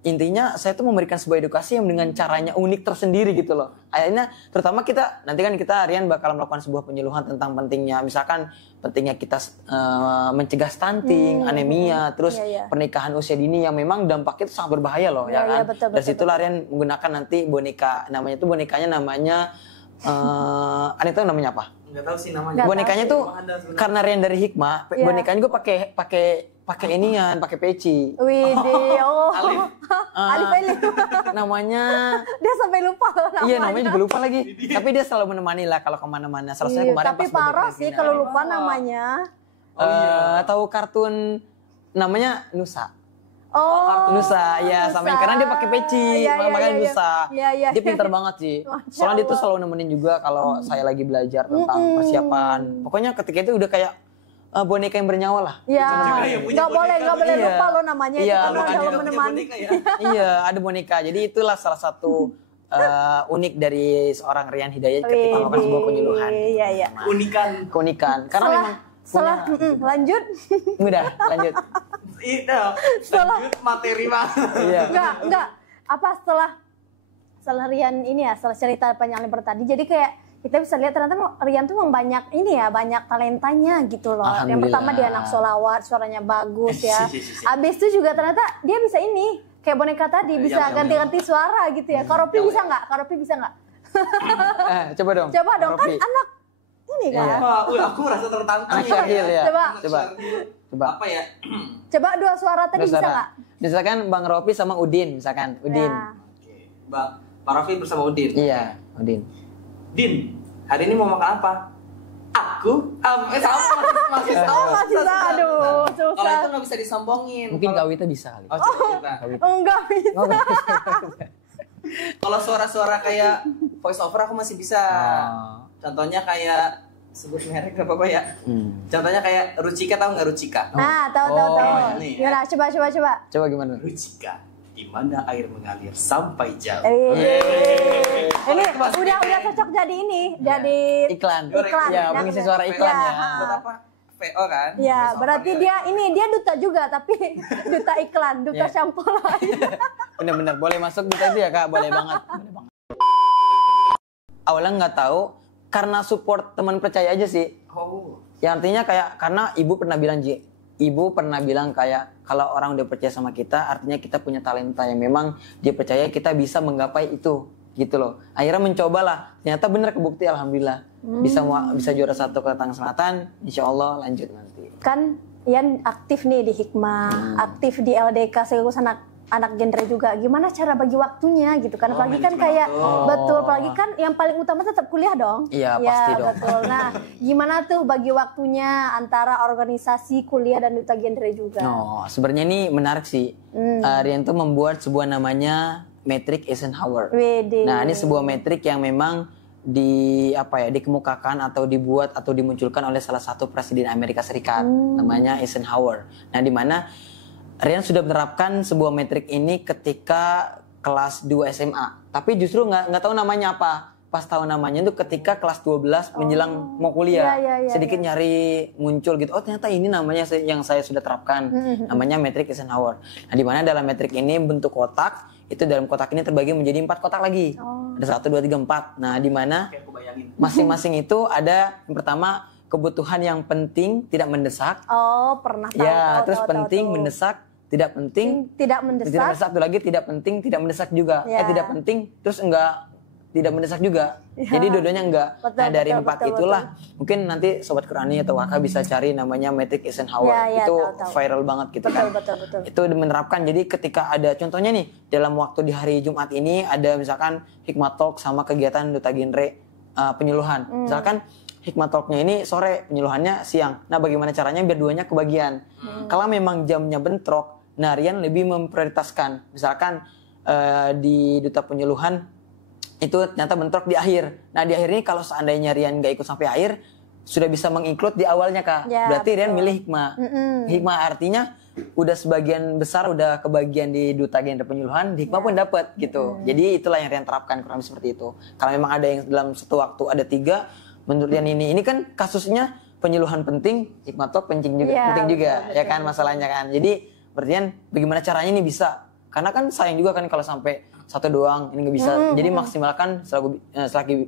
intinya saya tuh memberikan sebuah edukasi yang dengan caranya unik tersendiri gitu loh. Akhirnya terutama kita nanti kan kita Rian bakal melakukan sebuah penyuluhan tentang pentingnya misalkan pentingnya kita mencegah stunting, anemia, terus Iya, iya. pernikahan usia dini yang memang dampaknya itu sangat berbahaya loh Iya, ya kan. iya, betul, Dari betul, situlah Rian menggunakan nanti boneka namanya tuh bonekanya namanya ada tahu namanya apa? Nggak tahu sih namanya. Nggak Bonekanya tahu tuh Emang ada sebenarnya. karena Rian dari hikmah, Iya. bonekanya gue pakai inian, pakai peci. Widih, oh. Alif. Alif Elif. Namanya Dia sampai lupa loh namanya. iya namanya juga lupa lagi. Tapi dia selalu menemani lah kalau kemana-mana. Salah satunya Iya, kemarin tapi pas Bebek parah sih Regina. kalau lupa namanya. Tahu kartun namanya Nusa. Oh. Nusa, ya sama karena dia pakai peci, Iya, iya, makanya iya, Nusa. iya, iya. Dia pintar banget sih. Masya Soalnya dia tuh Allah. selalu nemenin juga kalau saya lagi belajar tentang persiapan. Pokoknya ketika itu udah kayak boneka yang bernyawa lah. Ya, juga yang punya nggak boleh, boneka nggak boleh tuh. lupa Iya. lo namanya Iya, itu kan makanya selalu Juga punya menemani. boneka ya. Iya, ada boneka. Jadi itulah salah satu unik dari seorang Rian Hidayat ketika melakukan sebuah penyuluhan. Iya, iya. Unikan. Keunikan. Karena memang Setelah lanjut, udah lanjut. Itu. Setelah- Lanjut materi banget. Iya. enggak. Apa setelah Rian ini ya, setelah cerita panjang lebar tadi, jadi kayak kita bisa lihat ternyata Rian tuh memang banyak ini ya, banyak talentanya gitu loh. Yang Alhamdulillah. pertama dia anak sholawat, suaranya bagus ya. Abis itu juga ternyata dia bisa ini, kayak boneka tadi bisa Yang- ganti-ganti suara gitu ya. Karopi bisa nggak? Karopi bisa nggak? Coba dong. Coba dong, kan Rofi. anak ini kan. Iya. Wah, aku merasa tertantang. Anak Syahil ya. Coba. Coba. Apa ya? Coba 2 suara tadi Terus bisa Sarah. nggak? Misalkan Bang Rofi sama Udin, misalkan Udin. Ya. Oke. Bang, Pak Raffi bersama Udin. Iya, Udin. Din, hari ini mau makan apa? Aku? Masih sama. Oh, masih sama. Aduh, susah. Kalau itu nggak bisa disombongin. Mungkin Kalau- Kawita bisa kali. Oh, coba. Enggak bisa. Oh, Kalau suara-suara kayak voice over aku masih bisa. Oh. Contohnya kayak sebut merek gak apa-apa ya. Contohnya kayak Rucika, tahu nggak Rucika? Nah, tahu. nih. Gimana? Coba. Coba gimana? Rucika, di mana air mengalir sampai jauh. Ini udah cocok jadi ini, jadi Iklan. Iklan. Ya, Nah, mengisi suara iklan ya. ya. Buat apa? VO kan? Ya, Voice over berarti ya. dia duta juga tapi duta iklan, duta Ya. shampoo lain. Bener-bener boleh masuk di itu ya Kak, boleh banget. Boleh banget. Awalnya nggak tahu karena support teman percaya aja sih. Oh. Yang artinya kayak karena ibu pernah bilang ibu pernah bilang kayak kalau orang udah percaya sama kita artinya kita punya talenta yang memang dia percaya kita bisa menggapai itu gitu loh. Akhirnya mencobalah, ternyata bener kebukti alhamdulillah. Bisa juara 1 ke Tangerang Selatan, insya Allah lanjut nanti. Kan Ian aktif nih di Hikmah, aktif di LDK sekaligus anak genre juga. Gimana cara bagi waktunya gitu kan? Apalagi kan kayak betul, apalagi kan yang paling utama tetap kuliah dong. Iya, pasti dong. Betul. Nah, gimana tuh bagi waktunya antara organisasi, kuliah dan duta genre juga? No, sebenarnya ini menarik sih. Rian tuh membuat sebuah namanya Metric Eisenhower. Wede. Nah, ini sebuah metrik yang memang dikemukakan atau dibuat atau dimunculkan oleh salah satu presiden Amerika Serikat, namanya Eisenhower. Nah, di mana Rian sudah menerapkan sebuah metrik ini ketika kelas 2 SMA. Tapi justru nggak tahu namanya apa. pas tahu namanya itu ketika kelas 12 menjelang mau kuliah. Iya, Sedikit nyari muncul gitu. Oh ternyata ini namanya yang saya sudah terapkan. Namanya metrik Eisenhower. Nah di mana dalam metrik ini bentuk kotak, itu dalam kotak ini terbagi menjadi 4 kotak lagi. Ada 1, 2, 3, 4. Nah di mana Kayak aku bayangin. masing-masing itu ada yang pertama kebutuhan yang penting tidak mendesak. Oh, pernah tahu. Ya, tahu, terus tahu, penting tahu. mendesak, tidak penting, Tidak mendesak. tidak mendesak, satu lagi tidak penting, tidak mendesak juga. Ya. Tidak penting, terus enggak tidak mendesak juga. Ya. Jadi dua-duanya enggak. Betul, Nah, dari betul, 4 betul, itulah mungkin nanti sobat Qurani atau kakak bisa cari namanya metrik Eisenhower. Ya, Itu tahu. viral banget gitu Betul, kan. betul. Itu menerapkan. Jadi ketika ada contohnya nih dalam waktu di hari Jumat ini ada misalkan hikmat talk sama kegiatan duta genre penyuluhan. Misalkan hikmat talknya ini sore, penyuluhannya siang. Nah, bagaimana caranya biar duanya kebagian? Kalau memang jamnya bentrok, nah Rian lebih memprioritaskan. Misalkan di duta penyuluhan itu ternyata bentrok di akhir. Nah, di akhir ini kalau seandainya Rian nggak ikut sampai akhir, sudah bisa menginclude di awalnya, Kak. Ya, Berarti Rian betul. milih hikmah. Hikmah artinya udah sebagian besar udah kebagian di duta genre penyuluhan, di hikmah pun dapat gitu. Jadi itulah yang Rian terapkan kurang lebih seperti itu. Kalau memang ada yang dalam satu waktu ada 3, menurut Rian ini kan kasusnya penyuluhan penting, hikmah talk penting juga, Ya, penting juga, betul, ya kan masalahnya kan. Jadi berarti kan bagaimana caranya ini bisa? Karena kan sayang juga kan kalau sampai satu doang ini nggak bisa. Jadi maksimalkan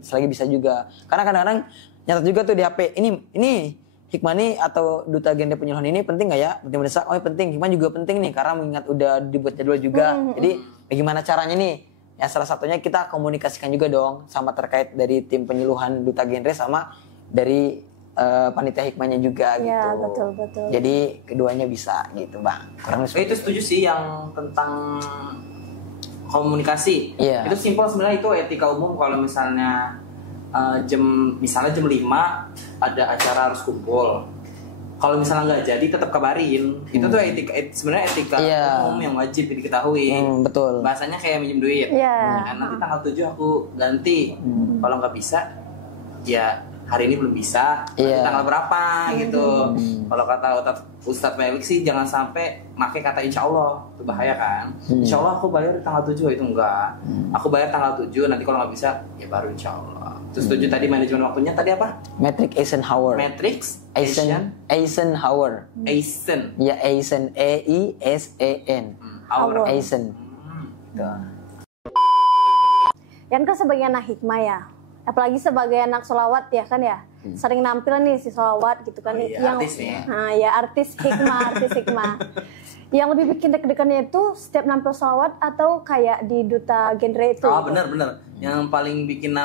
selagi bisa juga. Karena kadang-kadang nyatat juga tuh di HP ini hikmah nih atau duta genre penyuluhan ini penting nggak ya? Penting mendesak. Oh penting. Hikmah juga penting nih karena mengingat udah dibuat jadwal juga. Jadi bagaimana caranya nih? Ya salah satunya kita komunikasikan juga dong sama terkait dari tim penyuluhan duta genre sama dari panitia hikmahnya juga Ya, gitu. betul. Jadi keduanya bisa gitu bang. Kurang lebih Itu setuju sih yang tentang komunikasi. Iya. Itu simpel sebenarnya, itu etika umum. Kalau misalnya misalnya jam 5 ada acara harus kumpul. Kalau misalnya nggak jadi tetap kabarin. Itu tuh sebenarnya etika Iya. umum yang wajib diketahui. Betul. Bahasanya kayak minjem duit. Iya. Nah, nanti tanggal 7 aku ganti. Kalau nggak bisa ya hari ini belum bisa, nanti Iya. tanggal berapa gitu. Kalau kata Ustadz Melik sih jangan sampai pakai kata insya Allah, itu bahaya kan. Insya Allah aku bayar di tanggal 7, itu enggak. Aku bayar tanggal 7, nanti kalau nggak bisa ya baru insya Allah. Terus setuju tadi manajemen waktunya tadi apa? Metrik Eisenhower. Matrix, Eisenhower. Eisen. Ya Eisen, EISEN. Hour. Eisen. Tuh. Yan kan sebagai anak hikmah ya, apalagi sebagai anak solawat ya kan ya, sering nampil nih si solawat gitu kan. Oh iya, artis nih ya. Nah ya artis hikmah. Yang lebih bikin deg-degannya itu setiap nampil solawat atau kayak di duta genre itu. Oh benar. Yang paling bikin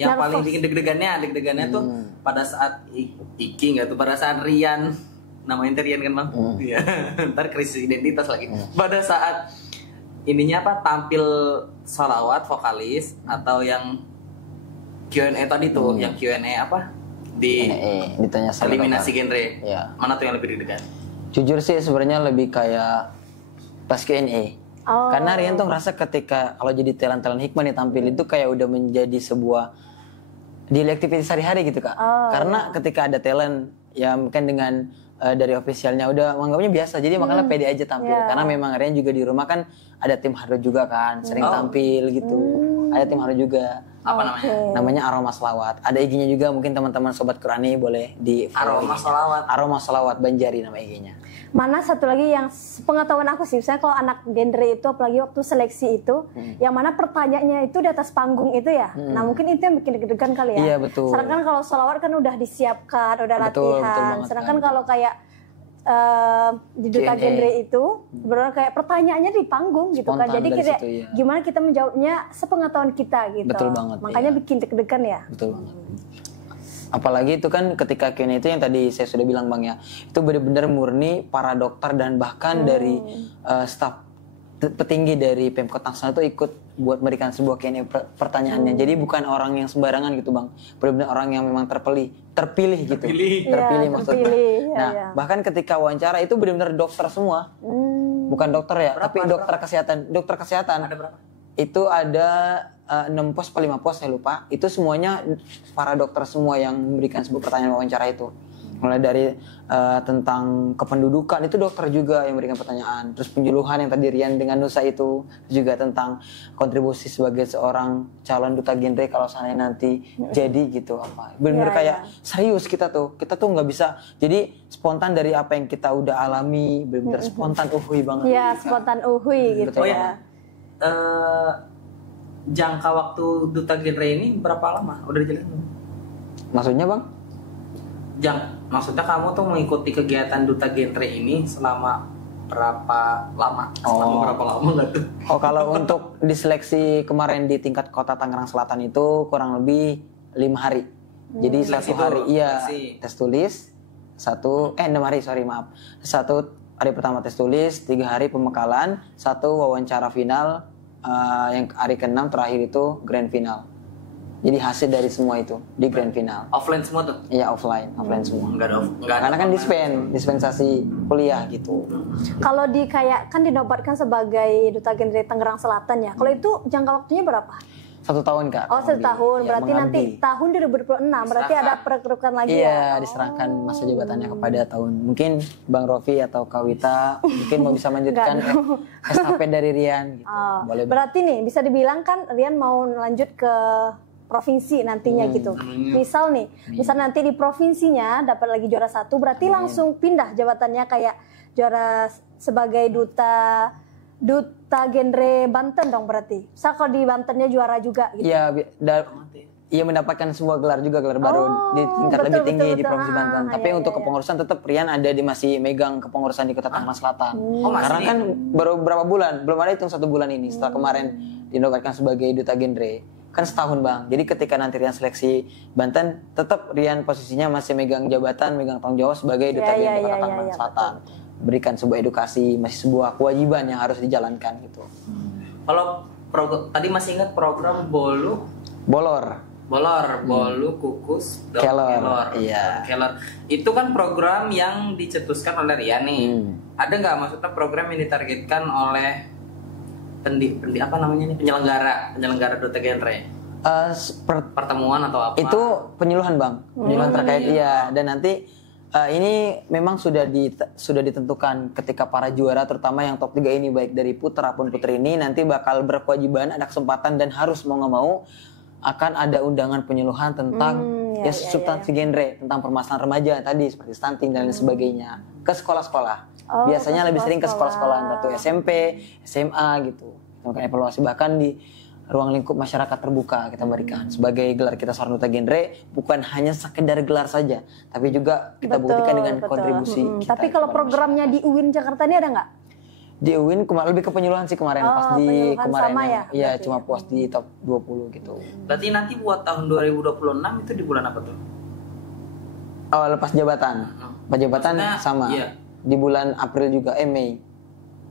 yang Nervous. paling bikin deg-degannya tuh pada saat Iki nggak tuh, pada saat Rian, namanya Rian kan bang? Iya. Ntar krisis identitas lagi. Pada saat ininya apa, tampil salawat vokalis atau yang Q&A tadi tuh, yang Q&A apa di Ditanya sama eliminasi dokter. genre, Iya. mana tuh yang lebih deg-degan? Jujur sih sebenarnya lebih kayak pas Q&A. Oh. Karena Rian tuh ngerasa ketika kalau jadi talent hikmah nih tampil itu kayak udah menjadi sebuah daily activity sehari-hari gitu Kak. Karena ketika ada talent ya mungkin dengan dari officialnya udah menganggapnya biasa, jadi makanya pede aja tampil. Karena memang Rian juga di rumah kan ada tim Hardo juga kan, sering tampil gitu. Ada tim Hardo juga. Apa namanya? Namanya Aroma Selawat. Ada IG-nya juga, mungkin teman-teman sobat Qurani boleh di follow Aroma IG-nya. Selawat. Aroma Selawat Banjari nama IG-nya. Mana satu lagi yang pengetahuan aku sih, misalnya kalau anak genre itu apalagi waktu seleksi itu, yang mana pertanyaannya itu di atas panggung itu ya. Nah mungkin itu yang bikin deg-degan kali ya. Iya, betul. Sedangkan kalau sholawat kan udah disiapkan, udah Betul latihan. banget, Sedangkan kan. kalau kayak di duta Q&A. genre itu, benar kayak pertanyaannya di panggung gitu kan. Spontan Jadi dari kita situ, ya. gimana kita menjawabnya sepengetahuan kita gitu. Betul banget, Makanya iya. bikin deg-degan ya. Betul banget. Apalagi itu kan ketika Q&A itu yang tadi saya sudah bilang Bang ya, itu benar-benar murni para dokter dan bahkan dari staf petinggi dari Pemkot Tangsel itu ikut buat memberikan sebuah Q&A pertanyaannya. Jadi bukan orang yang sembarangan gitu Bang, benar-benar orang yang memang terpilih gitu. Terpilih. Terpilih Iya, maksudnya. terpilih, ya, Nah, ya. bahkan ketika wawancara itu benar-benar dokter semua. Bukan dokter ya, tapi dokter kesehatan. Dokter kesehatan. Ada berapa? Itu ada 6 pos atau 5 pos saya lupa. Itu semuanya para dokter semua yang memberikan sebuah pertanyaan wawancara itu. Mulai dari tentang kependudukan itu dokter juga yang memberikan pertanyaan. Terus penyuluhan yang tadi Rian dengan Nusa itu juga tentang kontribusi sebagai seorang calon duta genre kalau seandainya nanti jadi gitu apa. Benar-benar kayak serius kita tuh nggak bisa jadi spontan dari apa yang kita udah alami, benar-benar spontan uhui banget. Iya, spontan uhui gitu ya. Jangka waktu duta genre ini berapa lama? Udah dijelasin? Maksudnya bang? Maksudnya kamu tuh mengikuti kegiatan duta genre ini selama berapa lama? Berapa lama nggak tuh? Oh kalau untuk diseleksi kemarin di tingkat kota Tangerang Selatan itu kurang lebih 5 hari. Jadi Seleksi 1 hari seleksi. tes tulis, 6 hari maaf. 1 hari pertama tes tulis, 3 hari pembekalan, 1 wawancara final, yang hari ke-6 terakhir itu grand final. Jadi hasil dari semua itu di grand final. Offline semua tuh? Iya offline semua. Enggak ada Karena kan dispensasi kuliah gitu. Kalau kayak kan dinobatkan sebagai duta genre Tangerang Selatan ya. Kalau itu jangka waktunya berapa? 1 tahun kak. Oh 1 tahun, Ya, berarti nanti tahun 2026 berarti ada perekrutan lagi ya? Iya, diserahkan masa jabatannya kepada tahun. Mungkin Bang Rofi atau Kak Wita mungkin mau bisa melanjutkan estafet dari Rian gitu. Boleh. Berarti nih bisa dibilang kan Rian mau lanjut ke provinsi nantinya gitu. Misal nanti di provinsinya dapat lagi juara 1, berarti langsung pindah jabatannya kayak juara sebagai duta genre Banten dong berarti. Misal kalau di Bantennya juara juga gitu. Iya mendapatkan sebuah gelar baru di tingkat lebih tinggi di Provinsi Banten. Tapi untuk kepengurusan tetap Rian masih megang kepengurusan di Kota Tangerang Selatan. Karena kan baru berapa bulan, belum ada hitung 1 bulan ini setelah kemarin dinobatkan sebagai duta genre. Kan setahun bang, jadi ketika nanti Rian seleksi Banten, tetap Rian posisinya masih megang jabatan, megang tanggung jawab sebagai duta genre Kota Tangerang Selatan. Berikan sebuah edukasi, masih sebuah kewajiban yang harus dijalankan gitu. Kalau tadi masih ingat program Bolor, Bolu, Kukus, Kelor. Iya. Kelor. Itu kan program yang dicetuskan oleh Rian nih. Ada nggak maksudnya program yang ditargetkan oleh penyelenggara duta genre? Pertemuan atau apa? Itu penyuluhan bang, penyuluhan terkait dan nanti ini memang sudah ditentukan ketika para juara terutama yang top 3 ini baik dari putra pun putri ini nanti bakal berkewajiban ada kesempatan dan harus mau nggak mau akan ada undangan penyuluhan tentang substansi genre, tentang permasalahan remaja tadi seperti stunting dan lain sebagainya ke sekolah-sekolah. Biasanya lebih sering ke sekolah-sekolah entah itu SMP, SMA gitu. Kita akan evaluasi bahkan di ruang lingkup masyarakat terbuka kita berikan sebagai gelar kita seorang duta genre bukan hanya sekedar gelar saja, tapi juga kita buktikan dengan kontribusi. Tapi kalau programnya di UIN Jakarta ini ada nggak? Di UIN lebih ke penyuluhan sih kemarin pas di kemarin sama ya cuma puas di top 20 gitu. Berarti nanti buat tahun 2026 itu di bulan apa tuh? Lepas jabatan. Pas jabatan maksudnya, sama. Iya. Di bulan April juga Mei.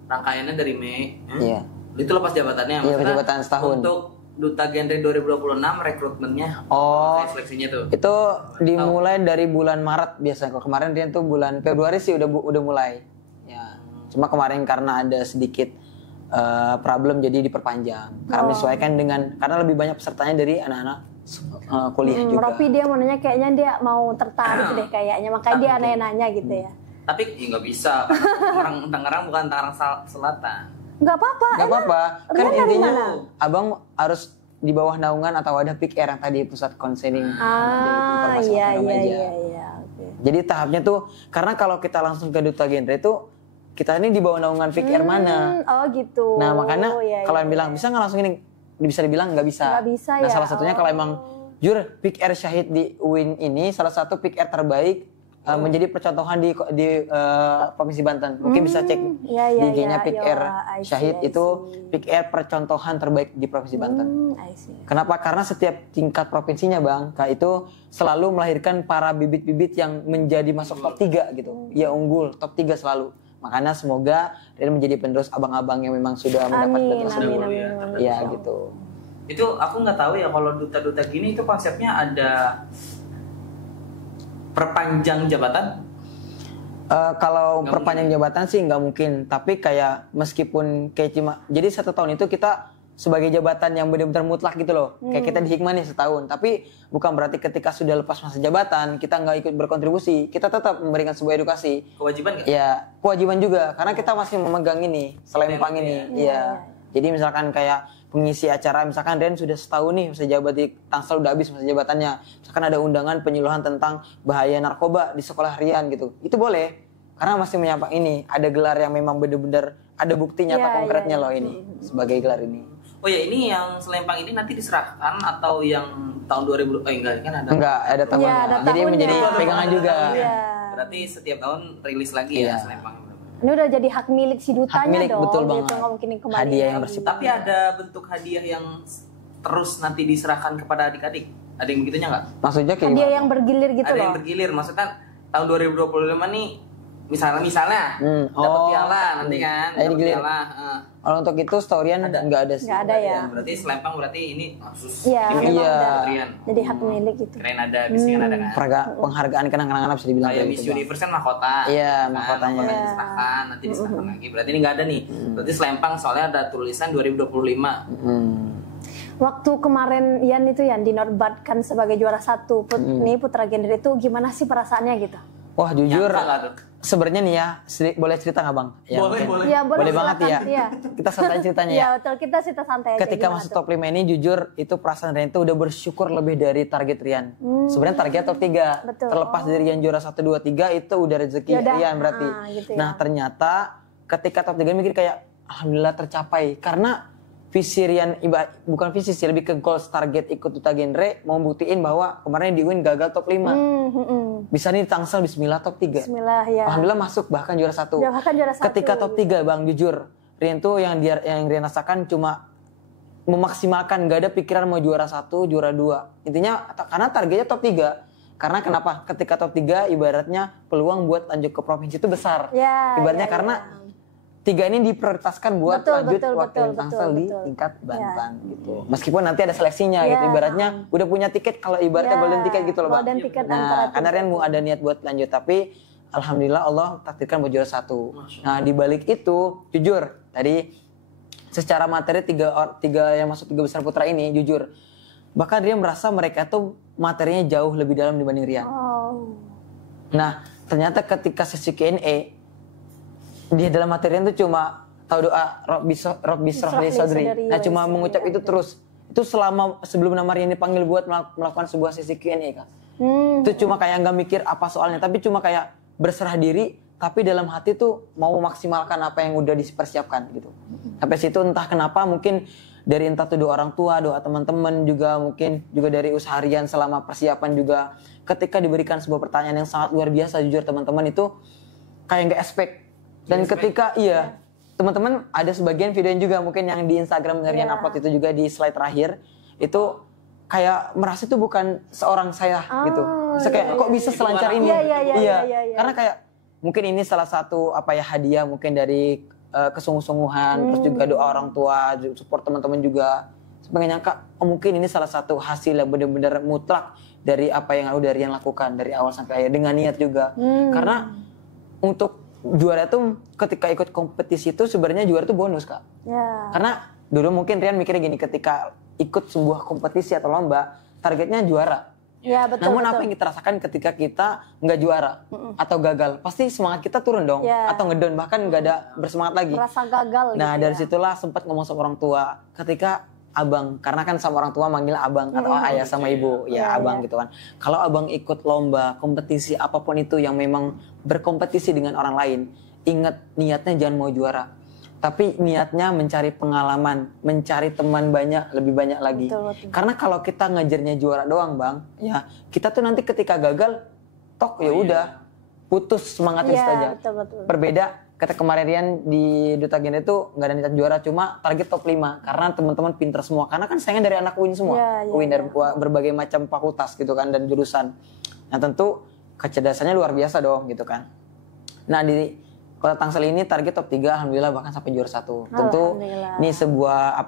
Rangkaiannya dari Mei. Iya. Itu lepas jabatannya. Iya, lepas jabatan setahun. Untuk duta genre 2026 rekrutmennya. Seleksinya tuh. Itu dimulai dari bulan Maret biasanya. Kalau kemarin dia tuh bulan Februari sih udah mulai. Ya. Cuma kemarin karena ada sedikit problem jadi diperpanjang. Karena menyesuaikan karena lebih banyak pesertanya dari anak-anak kuliah juga. Rofi dia mau nanya kayaknya dia mau tertarik deh kayaknya. Makanya dia nanya gitu ya. Tapi nggak bisa. Orang Tangerang bukan Tangerang Selatan. Nggak apa-apa. Kan intinya abang harus di bawah naungan atau ada PIKR yang tadi pusat konseling. Iya. Jadi tahapnya tuh karena kalau kita langsung ke duta genre itu kita ini di bawah naungan PIKR mana? Oh gitu. Nah makanya kalau yang bilang bisa nggak langsung ini bisa dibilang nggak bisa. Nah salah satunya kalau emang jujur PIKR Syahid di UIN ini salah satu PIKR terbaik menjadi percontohan di Provinsi Banten. Mungkin bisa cek di IG-nya PIKR Syahid itu PIKR percontohan terbaik di Provinsi Banten. Kenapa? Karena setiap tingkat provinsinya Bang, itu selalu melahirkan para bibit-bibit yang menjadi masuk top 3 gitu. Ya unggul, top 3 selalu. Makanya semoga Rian menjadi penerus abang-abang yang memang sudah mendapat tersebut. Ya gitu. Itu aku nggak tahu ya kalau duta-duta gini itu konsepnya ada perpanjang jabatan? Kalau perpanjang jabatan sih nggak mungkin. Tapi kayak meskipun kayak cuma jadi 1 tahun itu kita sebagai jabatan yang benar-benar mutlak gitu loh. Kayak kita di Hikmah nih setahun. Tapi bukan berarti ketika sudah lepas masa jabatan kita nggak ikut berkontribusi. Kita tetap memberikan sebuah edukasi. Kewajiban nggak? Ya, kewajiban juga. Karena kita masih memegang ini, selempang ini. Iya. Jadi misalkan kayak pengisi acara, misalkan Rian sudah setahun nih masa jabat di Tangsel udah habis masa jabatannya. Misalkan ada undangan penyuluhan tentang bahaya narkoba di sekolah Rian gitu. Itu boleh. Karena masih menyapa ini. Ada gelar yang memang benar-benar ada bukti nyata konkretnya loh ini. Sebagai gelar ini. Oh ya, ini yang selempang ini nanti diserahkan atau yang tahun 2000 enggak kan ada. Enggak, ada tahunnya. Iya, ada Jadi tahunnya. menjadi pegangan juga. Iya. Berarti setiap tahun rilis lagi ya selempang. Ini udah jadi hak milik si dutanya Hak milik, dong. betul gitu. banget. Nggak mungkin kembali. Hadiah yang lagi. bersifat. Tapi ada bentuk hadiah yang terus nanti diserahkan kepada adik-adik. Ada yang begitunya nggak? Maksudnya kayak Hadiah gimana? yang bergilir gitu Ada loh. yang bergilir. Maksudnya tahun 2025 nih misalnya dapat piala nanti kan, dapat digilir. piala. Kalau untuk itu storyan nggak ada sih. Nggak ada ya. Berarti selempang berarti ini khusus Iya, ini memang Iya. udah Rian. jadi hak milik gitu. Keren ada, biasanya kan ada kan. Penghargaan kenang-kenangan bisa dibilang Kayak kayak Miss gitu, Bang. Universe kan mahkota. Iya, Kan, mahkotanya. mahkota diserahkan, nanti diserahkan lagi. Berarti ini nggak ada nih. Berarti selempang soalnya ada tulisan 2025. Waktu kemarin Ian itu yang dinobatkan sebagai juara 1 nih Putra Genre itu gimana sih perasaannya gitu? Wah jujur, Nyangka nggak tuh? sebenarnya nih ya, boleh cerita nggak Bang? Ya, Boleh, mungkin. boleh. Ya, Boleh banget silakan. ya. Iya. Kita santai ceritanya ya. Iya betul, kita cerita santai aja. Ketika Gimana masuk tuh? top 5 ini jujur itu perasaan Rian itu udah bersyukur lebih dari target Rian. Sebenarnya target top 3. Betul. Terlepas dari Rian juara 1 2 3 itu udah rezeki Yaudah, Rian berarti. gitu ya. Nah, ternyata ketika top 3 mikir kayak alhamdulillah tercapai karena visi Rian bukan visi sih, lebih ke goals target ikut Duta Genre mau buktiin bahwa kemarin di UIN gagal top 5. Bisa nih di Tangsel bismillah top 3. Bismillah ya. Alhamdulillah masuk bahkan juara 1. Bahkan juara 1. Ketika top 3 Bang jujur, Rian tuh yang Rian rasakan cuma memaksimalkan, gak ada pikiran mau juara 1, juara 2. Intinya karena targetnya top 3. Karena kenapa? Ketika top 3 ibaratnya peluang buat lanjut ke provinsi itu besar. Ya, Ibaratnya ya, karena ya. 3 ini diprioritaskan buat Betul, lanjut betul, wakil betul, Tangsel di betul. tingkat Ya. Banten gitu. Meskipun nanti ada seleksinya Ya. gitu, ibaratnya udah punya tiket kalau ibaratnya Ya, golden ticket gitu loh Bang. golden ticket Nah, antara karena Rian mau ada niat buat lanjut tapi alhamdulillah Allah takdirkan buat juara 1. Nah, di balik itu jujur tadi secara materi tiga yang masuk 3 besar putra ini jujur bahkan Rian merasa mereka tuh materinya jauh lebih dalam dibanding Rian. Oh. Nah, ternyata ketika sesi Q&A dia dalam materinya tuh cuma tahu doa Rabbi Shrah li sadri. Nah, cuma mengucap itu terus. Itu selama sebelum nama Rian dipanggil buat melakukan sebuah sesi Q&A, Kak. Itu cuma kayak nggak mikir apa soalnya, tapi cuma kayak berserah diri, tapi dalam hati tuh mau memaksimalkan apa yang udah dipersiapkan gitu. Sampai situ entah kenapa mungkin dari entah tuh doa orang tua, doa teman-teman juga mungkin juga dari usaha Rian selama persiapan juga ketika diberikan sebuah pertanyaan yang sangat luar biasa jujur teman-teman itu kayak nggak expect. Dan ketika teman-teman ada sebagian video juga mungkin yang di Instagram Rian upload itu juga di slide terakhir itu kayak merasa itu bukan seorang saya gitu. Saya kayak kok bisa selancar ini? Iya. Karena kayak mungkin ini salah satu hadiah mungkin dari kesungguh-sungguhan terus juga doa orang tua, support teman-teman juga. Sebenarnya nyangka mungkin ini salah satu hasil yang benar-benar mutlak dari apa yang udah Rian lakukan dari awal sampai akhir dengan niat juga. Karena untuk juara itu ketika ikut kompetisi itu sebenarnya juara itu bonus Kak. Ya. Karena dulu mungkin Rian mikirnya gini ketika ikut sebuah kompetisi atau lomba targetnya juara. Ya, betul. Namun betul. apa yang kita rasakan ketika kita nggak juara atau gagal pasti semangat kita turun dong atau ngedown bahkan nggak ada bersemangat lagi. Rasa gagal. Nah gitu dari ya. situlah sempat ngomong sama orang tua ketika abang karena kan sama orang tua manggil abang atau ayah sama ibu ya abang gitu kan. Kalau abang ikut lomba kompetisi apapun itu yang memang berkompetisi dengan orang lain, ingat niatnya jangan mau juara, tapi niatnya mencari pengalaman, mencari teman banyak, lebih banyak lagi. Betul. Karena kalau kita ngejarnya juara doang bang, ya kita tuh nanti ketika gagal, tok ya udah putus semangatnya Iya, saja. betul. Berbeda kata kemarin Rian di Duta Genre itu nggak ada niat juara, cuma target top 5 karena teman-teman pinter semua. Karena kan saingan dari anak UIN semua, UIN dari berbagai macam fakultas gitu kan dan jurusan. Nah tentu kecerdasannya luar biasa dong gitu kan. Nah di Kota Tangsel ini target top 3 alhamdulillah bahkan sampai juara 1. Tentu ini sebuah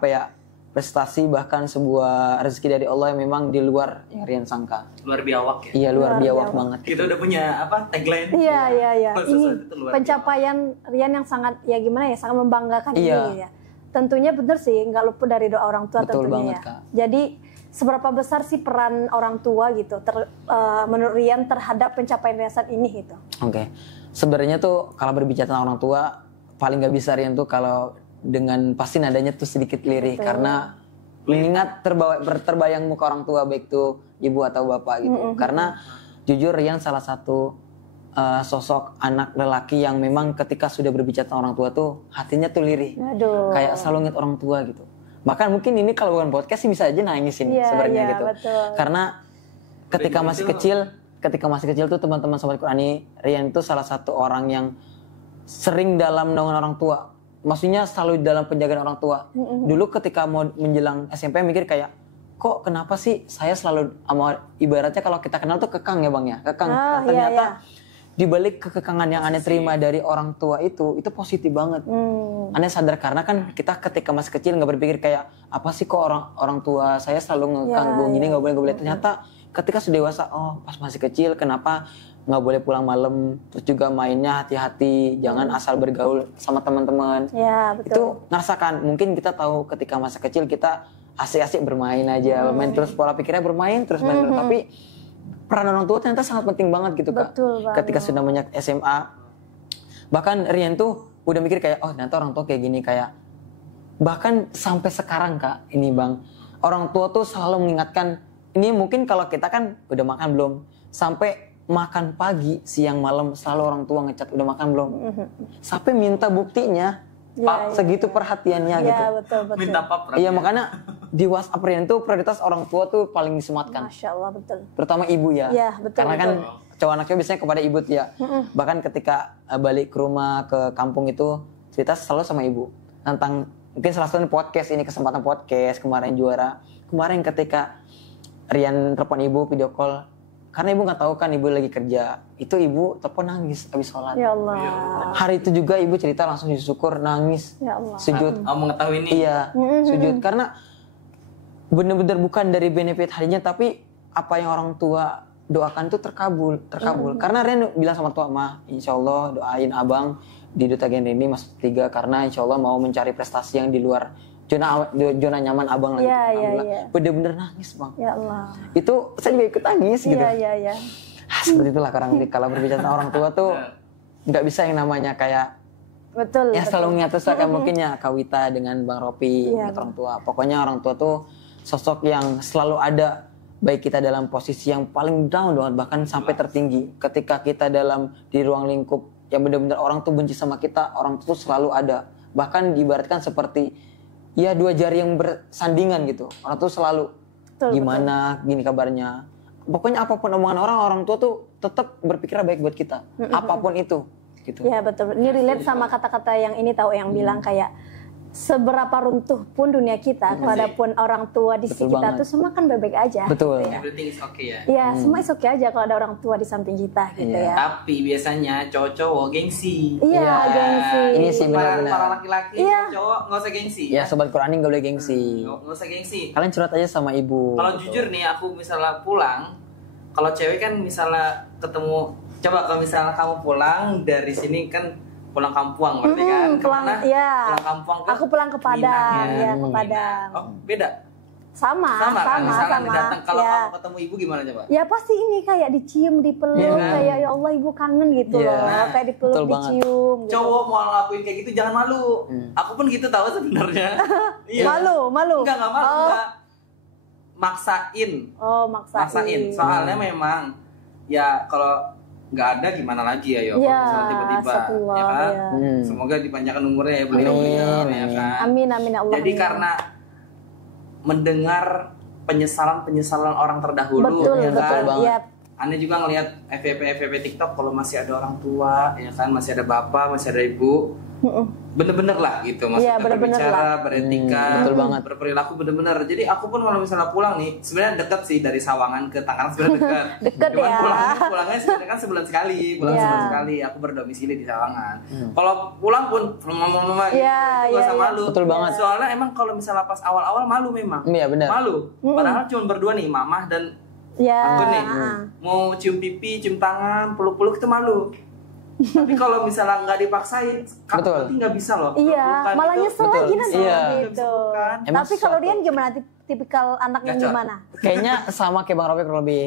prestasi bahkan sebuah rezeki dari Allah yang memang di luar yang Rian sangka. Luar biawak ya. Iya luar biawak banget. Kita udah punya tagline. Iya. Khusus Ini itu luar pencapaian Rian yang sangat ya gimana ya sangat membanggakan Iya. ini ya. tentunya bener sih, nggak luput dari doa orang tua. Betul tentunya banget, ya. Kak. Jadi seberapa besar sih peran orang tua gitu menurut Rian terhadap pencapaian Rian saat ini gitu? Oke. Sebenarnya tuh kalau berbicara tentang orang tua, paling nggak bisa Rian tuh kalau dengan pasti nadanya tuh sedikit lirih. Betul. Karena mengingat terbayang muka orang tua, baik tuh ibu atau bapak gitu. Karena jujur Rian salah satu sosok anak lelaki yang memang ketika sudah berbicara tentang orang tua tuh hatinya tuh lirih. Aduh. Kayak selalu ingat orang tua gitu. Bahkan mungkin ini kalau bukan podcast sih bisa aja nangis ini sebenarnya gitu. Betul. Karena ketika masih kecil tuh teman-teman sobat Qurani, Rian itu salah satu orang yang sering dalam naungan orang tua. Maksudnya selalu dalam penjagaan orang tua. Dulu ketika mau menjelang SMP mikir kayak, kok kenapa sih saya selalu ibaratnya kalau kita kenal tuh kekang ya Bang ya, kekang. Ternyata di balik kekekangan yang Ane terima dari orang tua itu positif banget. Ane sadar karena kan kita ketika masih kecil nggak berpikir kayak apa sih kok orang tua saya selalu ngekang gini nggak boleh. Ternyata ketika sudah dewasa, oh pas masih kecil kenapa nggak boleh pulang malam, terus juga mainnya hati-hati, jangan asal bergaul sama teman-teman. Ya, betul. Itu ngerasakan. Mungkin kita tahu ketika masa kecil kita asik-asik bermain aja, main terus pola pikirnya bermain terus main terus. Tapi peran orang tua ternyata sangat penting banget gitu Kak. Betul banget. Ketika sudah banyak SMA, bahkan Rian tuh udah mikir kayak, oh ternyata orang tua kayak gini, kayak bahkan sampai sekarang Kak, ini Bang, orang tua tuh selalu mengingatkan, ini mungkin kalau kita kan udah makan belum, sampai makan pagi, siang, malam selalu orang tua ngecat udah makan belum, sampai minta buktinya. Segitu perhatiannya gitu. Betul. Minta pap. Iya makanya di WhatsApp Rian tuh prioritas orang tua tuh paling disematkan. Masya Allah, betul. Terutama ibu ya. Iya, betul. Karena kan cowok anaknya biasanya kepada ibu ya. Bahkan ketika balik ke rumah ke kampung itu cerita selalu sama ibu tentang mungkin salah satu podcast ini, kesempatan podcast kemarin juara. Kemarin ketika Rian telepon ibu video call, karena ibu nggak tahu kan ibu lagi kerja, itu ibu telepon nangis habis sholat. Ya Allah. Hari itu juga ibu cerita langsung syukur nangis, Ya Allah. sujud. Mengetahui ini. Iya, sujud karena benar-benar bukan dari benefit harinya, tapi apa yang orang tua doakan tuh terkabul. Karena Rian bilang sama tua, mah insya Allah doain abang di Duta Genre ini masuk 3 karena insya Allah mau mencari prestasi yang di luar zona nyaman abang lagi. Iya. Bener-bener nangis Bang. Ya Allah. Itu saya juga ikut nangis gitu. Iya. Seperti itulah kalau berbicara tentang orang tua tuh nggak bisa yang namanya kayak Betul. ya selalu ngingat kayak mungkin ya Kawita dengan Bang Ropi, Iya, orang tua. Pokoknya orang tua tuh sosok yang selalu ada, baik kita dalam posisi yang paling down banget bahkan sampai tertinggi. Ketika kita di ruang lingkup yang benar-benar orang tuh benci sama kita, orang tuh selalu ada. Bahkan diibaratkan seperti ya 2 jari yang bersandingan gitu. Orang tuh selalu gimana, gini kabarnya. Pokoknya apapun omongan orang tua tuh tetap berpikir baik buat kita. Apapun itu gitu. Ya betul. Ini relate sama kata-kata yang ini tahu yang bilang kayak seberapa runtuh pun dunia kita, kepada pun orang tua di sisi kita tuh semua kan baik-baik aja. Betul. Gitu ya. Everything is okay ya. Iya, semua is okay aja kalau ada orang tua di samping kita gitu ya. Tapi biasanya cowok-cowok gengsi. Iya, gengsi. Ini sih Para benar-benar. laki-laki, cowok nggak usah gengsi. Ya sobat Qurani nggak boleh gengsi. Nggak usah gengsi. Kalian curhat aja sama ibu. Kalau jujur nih, aku misalnya pulang, kalau cewek kan misalnya ketemu, coba kalau misalnya kamu pulang dari sini kan pulang Kampuang berarti kan? Kemana? Pulang Kampuang ke Aku pulang ke Padang, Minang. ya ke Padang. Oh beda? Sama. Kan? Misalnya datang, kalau Ya. kamu ketemu ibu gimana coba? Ya pasti ini kayak dicium, dipeluk, Iya kan? kayak ya Allah ibu kangen gitu Iya. loh, kayak dipeluk, Betul banget. dicium. Gitu. Cowok mau ngelakuin kayak gitu jangan malu. Aku pun gitu tahu sebenarnya. Iya. Malu. Enggak malu, Oh. enggak. Maksain. Oh, maksain. Soalnya memang ya kalau nggak ada gimana lagi ya, Iya, misalnya tiba-tiba astagfirullah, ya kan. iya. Semoga dipanjangkan umurnya ya beliau ya kan. Amin ya Allah. Jadi amin. karena mendengar penyesalan orang terdahulu betul, ya betul kan. Iya. Anda juga ngelihat FVP TikTok kalau masih ada orang tua ya kan, masih ada bapak, masih ada ibu. Bener-bener lah gitu maksudnya, Iya, bener-bener berbicara, beretika, betul banget. berperilaku bener-bener. Jadi aku pun kalau misalnya pulang nih, sebenarnya dekat sih dari Sawangan ke Tangerang, sebenarnya dekat. Deket Cuman ya. pulangnya sebenarnya kan sebulan sekali, Iya. sebulan sekali. Aku berdomisili di Sawangan. Kalau pulang pun mama gitu, Iya, itu gak usah iya. malu. Betul banget. Soalnya emang kalau misalnya pas awal-awal malu memang. Iya benar. Malu. Padahal cuma berdua nih, mamah dan Ya. aku nih. Mau cium pipi, cium tangan, peluk-peluk itu malu. Tapi kalau misalnya nggak dipaksain, Betul. berarti nggak bisa loh. Iya, Bukan malah itu. nyesel Betul. lagi nanti Iya. Nggak bisa gitu. bukan. Emang Tapi kalau suatu- Rian gimana? Tipikal anak yang Gacor. gimana? Kayaknya sama kayak Bang Robi kurang lebih.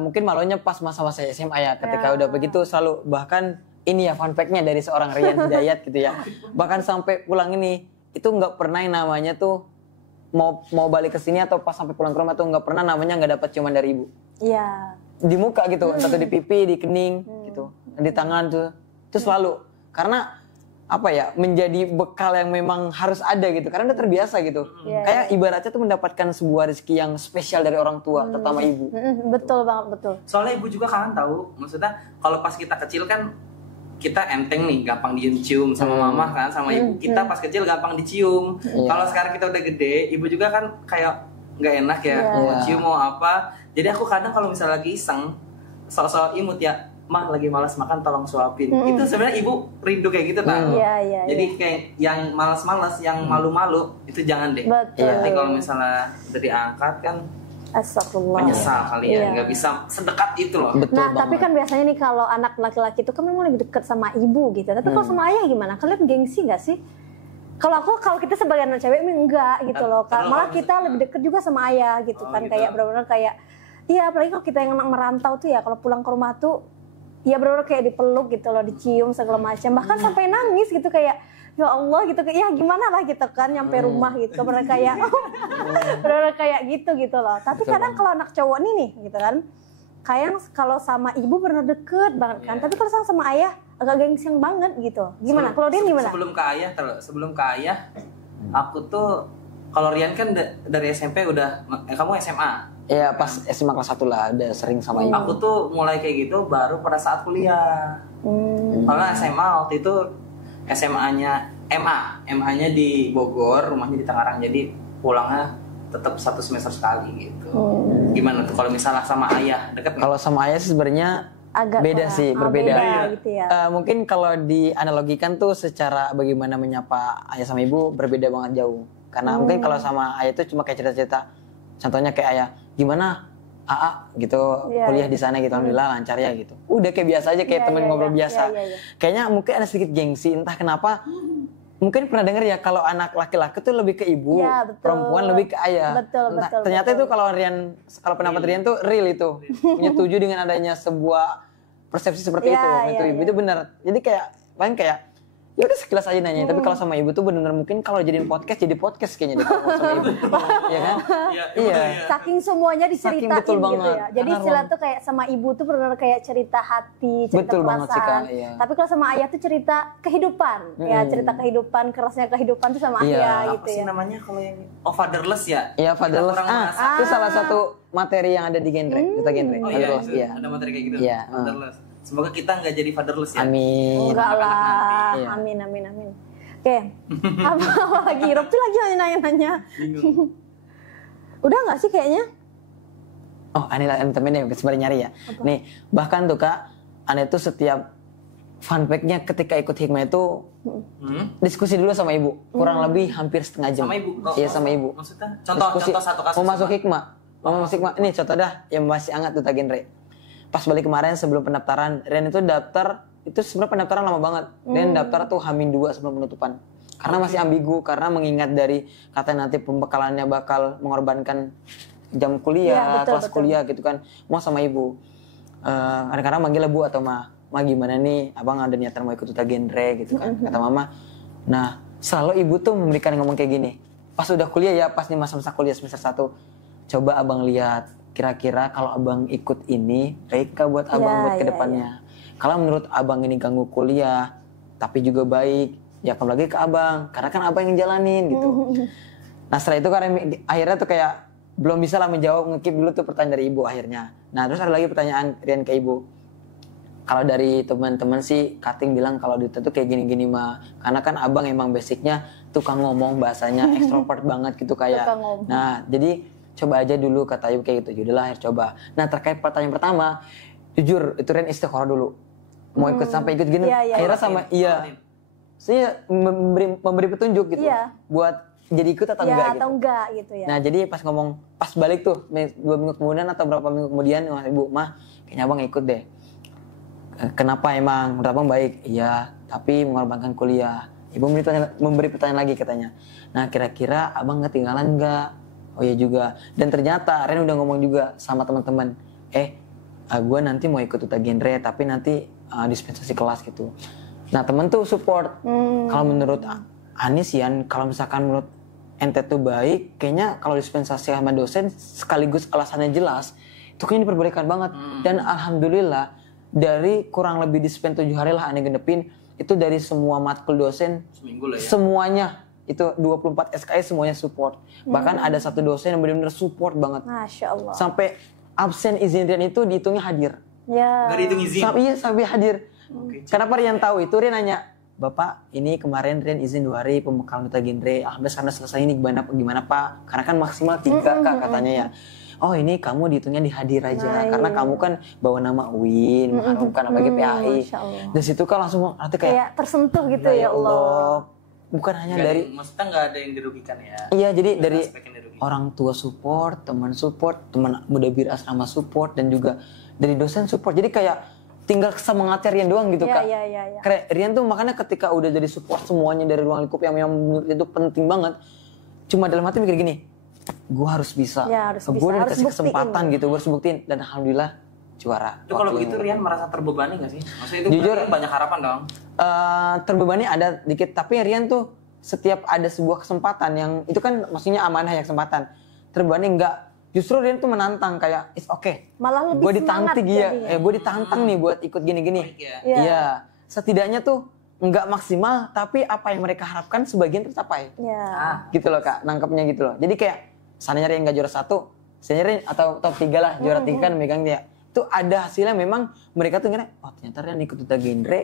Mungkin malunya pas masa-masa SMA ya. Ketika Ya. udah begitu selalu, bahkan ini ya fun fact-nya dari seorang Rian Hidayat gitu ya. Bahkan sampai pulang ini, itu nggak pernah yang namanya tuh mau balik ke sini atau pas sampai pulang ke rumah tuh nggak pernah namanya nggak dapat ciuman dari ibu. Iya. Di muka gitu, satu di pipi, di kening gitu, di tangan tuh. Itu selalu. Karena apa ya, menjadi bekal yang memang harus ada gitu. Karena udah terbiasa gitu. Iya, Kayak ibaratnya tuh mendapatkan sebuah rezeki yang spesial dari orang tua, terutama ibu. Betul banget, betul. Soalnya ibu juga kangen tahu. Maksudnya kalau pas kita kecil kan kita enteng nih, gampang dicium sama mama kan, sama ibu. Kita pas kecil gampang dicium. Iya. Kalau sekarang kita udah gede, ibu juga kan kayak nggak enak ya, Iya. mau cium mau apa. Jadi aku kadang kalau misalnya lagi iseng, sok-sok imut ya, mah lagi malas makan tolong suapin. Itu sebenarnya ibu rindu kayak gitu kan. Iya, iya. Jadi kayak yang malas-malas, yang malu-malu itu jangan deh. Betul. Nanti kalau misalnya udah diangkat kan Astagfirullah. menyesal kali ya, Iya. nggak bisa sedekat itu loh. Betul Nah, banget. tapi kan biasanya nih kalau anak laki-laki itu kan memang lebih dekat sama ibu gitu. Tapi kalau sama ayah gimana? Kalian gengsi nggak sih? Kalau kita sebagai anak cewek ini enggak gitu loh. Terlalu Malah halus. kita lebih deket juga sama ayah gitu Oh, kan. gitu. Kayak benar-benar kayak, iya apalagi kalau kita yang anak merantau tuh ya, kalau pulang ke rumah tuh, ya benar-benar kayak dipeluk gitu loh, dicium segala macam. Bahkan sampai nangis gitu kayak, ya Allah gitu, kayak ya gimana lah gitu kan, nyampe rumah gitu. Benar kayak, benar kayak gitu loh. Tapi kadang kalau anak cowok nih gitu kan, kayak kalau sama ibu benar deket banget kan. Tapi kalau sama ayah agak gengsian banget gitu. Gimana? Kalau dia gimana? Sebelum ke ayah, aku tuh kalau Rian kan dari SMP udah, kamu SMA. Ya pas SMA kelas 1 lah, udah sering sama ibu. Aku tuh mulai kayak gitu baru pada saat kuliah. Karena SMA waktu itu SMA-nya MA-nya di Bogor, rumahnya di Tangerang. Jadi pulangnya tetap 1 semester sekali gitu. Gimana tuh kalau misalnya sama ayah deket nggak? Kalau sama ayah sih sebenarnya Agak beda kurang. sih, Oh, berbeda. beda gitu ya. Mungkin kalau dianalogikan tuh secara bagaimana menyapa ayah sama ibu berbeda banget jauh. Karena mungkin kalau sama ayah itu cuma kayak cerita-cerita. Contohnya kayak ayah, gimana AA gitu, Iya, kuliah di sana gitu, alhamdulillah lancar ya gitu. Udah kayak biasa aja, kayak Iya, temen iya, ngobrol iya. biasa. Iya, iya. Kayaknya mungkin ada sedikit gengsi, entah kenapa. Mungkin pernah denger ya kalau anak laki-laki tuh lebih ke ibu, Iya, betul. perempuan lebih ke ayah. Betul, betul, Ternyata betul. itu kalau pendapat Rian tuh real itu. Menyetujui dengan adanya sebuah persepsi seperti Iya, itu. iya, Itu ibu iya. itu benar. Jadi kayak paling kayak ya udah sekilas aja nanya. Tapi kalau sama ibu tuh benar-benar mungkin kalau jadiin podcast jadi podcast kayaknya deh kalau sama ibu. Iya kan? Iya. Saking semuanya diceritain betul gitu banget. ya. Jadi Karena istilah tuh kayak sama ibu tuh benar-benar kayak cerita hati, cerita Betul banget sih, perasaan. Kak, iya. Tapi kalau sama ayah tuh cerita kehidupan. Ya, cerita kehidupan, kerasnya kehidupan tuh sama Iya. ayah Apa gitu sih ya. namanya kalau yang fatherless ya? Iya, fatherless. Kita kurang merasa. Itu salah satu materi yang ada di genre, duta genre. Oh iya, Fatherless, itu iya. ada materi kayak gitu. Iya, Fatherless. Semoga kita nggak jadi fatherless ya. Amin. Enggak lah. Iya. Amin. Oke. Apa lagi? Rob tuh lagi nanya-nanya. Bingung. Udah nggak sih kayaknya? Oh, aneh temen nih, sebenarnya nyari ya. Nih, bahkan tuh Kak, aneh tuh setiap fun fact-nya ketika ikut hikmah itu diskusi dulu sama ibu. Kurang lebih hampir setengah jam. Sama ibu? Iya, sama ibu. Maksudnya? Diskusi. Contoh satu kasus. Mau masuk apa? hikmah. Mau masuk hikmah. Ini contoh dah yang masih hangat tuh genre. Pas balik kemarin sebelum pendaftaran, Rian itu daftar, itu sebenarnya pendaftaran lama banget. Rian daftar tuh H-2 sebelum penutupan. Karena masih ambigu, karena mengingat dari kata nanti pembekalannya bakal mengorbankan jam Iya, kuliah, betul, kelas betul. kuliah gitu kan. Mau sama ibu. Kadang-kadang manggilnya bu atau ma gimana nih, abang ada niatan mau ikut duta genre gitu kan. Kata mama. Nah, selalu ibu tuh memberikan ngomong kayak gini. Pas udah kuliah ya, pas nih masa-masa kuliah semester 1. Coba abang lihat, kira-kira kalau abang ikut ini, baik gak buat abang Iya, buat iya, kedepannya. Kalau menurut abang ini ganggu kuliah, tapi juga baik, ya kembali lagi ke abang. Karena kan abang yang jalanin gitu. Nah setelah itu kan akhirnya tuh kayak belum bisa lah menjawab, ngekip dulu tuh pertanyaan dari ibu akhirnya. Nah terus ada lagi pertanyaan Rian ke ibu. Kalau dari teman-teman sih, Kating bilang kalau Duta tuh kayak gini-gini mah. Karena kan abang emang basicnya tukang ngomong, bahasanya ekstrovert banget gitu kayak. Tukang ngomong. Nah jadi coba aja dulu kata ibu kayak gitu. Yaudahlah akhirnya coba. Nah terkait pertanyaan pertama, jujur itu Rian istiqoroh dulu. Mau ikut sampai ikut gini, Iya, iya. akhirnya sama saya memberi petunjuk gitu. Iya. Buat jadi ikut atau Ya enggak atau gitu. enggak gitu ya. Nah jadi pas ngomong, pas balik tuh 2 minggu kemudian atau berapa minggu kemudian, ibu mah kayaknya abang ikut deh. Kenapa emang? Menurut abang baik? Iya, tapi mengorbankan kuliah. Ibu memberi pertanyaan lagi katanya. Nah kira-kira abang ketinggalan nggak? Oh iya juga. Dan ternyata Ren udah ngomong juga sama teman-teman. Gue nanti mau ikut duta genre tapi nanti dispensasi kelas gitu. Nah temen tuh support. Kalau menurut Anis Yan, kalau misalkan menurut ente tuh baik, kayaknya kalau dispensasi sama dosen sekaligus alasannya jelas, itu kayaknya diperbolehkan banget. Dan alhamdulillah dari kurang lebih dispen 7 hari lah aneh genepin, itu dari semua matkul dosen Seminggu lah ya. semuanya itu 24 SKS semuanya support. Bahkan ada satu dosen yang benar-benar support banget. Masya Allah. Sampai absen izin Rian itu dihitungnya hadir. Ya. Gak dihitung izin. Iya sampai hadir. Oke. Kenapa Rian tahu itu? Rian nanya, Bapak ini kemarin Rian izin 2 hari pembekalan duta genre. Alhamdulillah karena selesai ini gimana Pak? Karena kan maksimal 3 Kak katanya ya. Oh ini kamu dihitungnya di hadir aja. Karena kamu kan bawa nama UIN, mengharumkan apalagi PAI. Masya Allah. Dari situ kan langsung arti kayak Kayak tersentuh gitu ya Allah. Bukan hanya Nggak dari ada- maksudnya nggak ada yang dirugikan ya. iya jadi Nggak ada dari aspek yang dirugikan. orang tua support, teman support, teman mudabir asrama support dan juga dari dosen support. Jadi kayak tinggal semangatnya Rian doang gitu Kak. Iya. Kayak Rian tuh makanya ketika udah jadi support semuanya dari ruang lingkup yang memang menurut dia itu penting banget. Cuma dalam hati mikir gini, gue harus bisa. Ya, harus Gue bisa, udah harus dikasih buktiin. kesempatan gitu, gue harus buktiin dan alhamdulillah juara. Itu kalau Waktu begitu yang- Rian merasa terbebani nggak sih? Maksudnya itu Jujur. berarti banyak harapan dong. Terbebani ada dikit, tapi Rian tuh setiap ada sebuah kesempatan yang itu kan maksudnya amanah ya kesempatan. Terbebani enggak. Justru Rian tuh menantang kayak it's okay. Malah lebih Gue semangat ditantang ya, jadinya. gue ditantang nih buat ikut gini-gini. Baik ya. Iya. Iya. Setidaknya tuh enggak maksimal, tapi apa yang mereka harapkan sebagian tercapai. Ya. Gitu loh Kak, nangkepnya gitu loh. Jadi kayak seandainya Rian nggak juara 1, seandainya Rian atau top 3 lah, juara 3 kan megang dia. Itu ada hasilnya memang mereka tuh ngira, oh ternyata Rian ikut duta genre.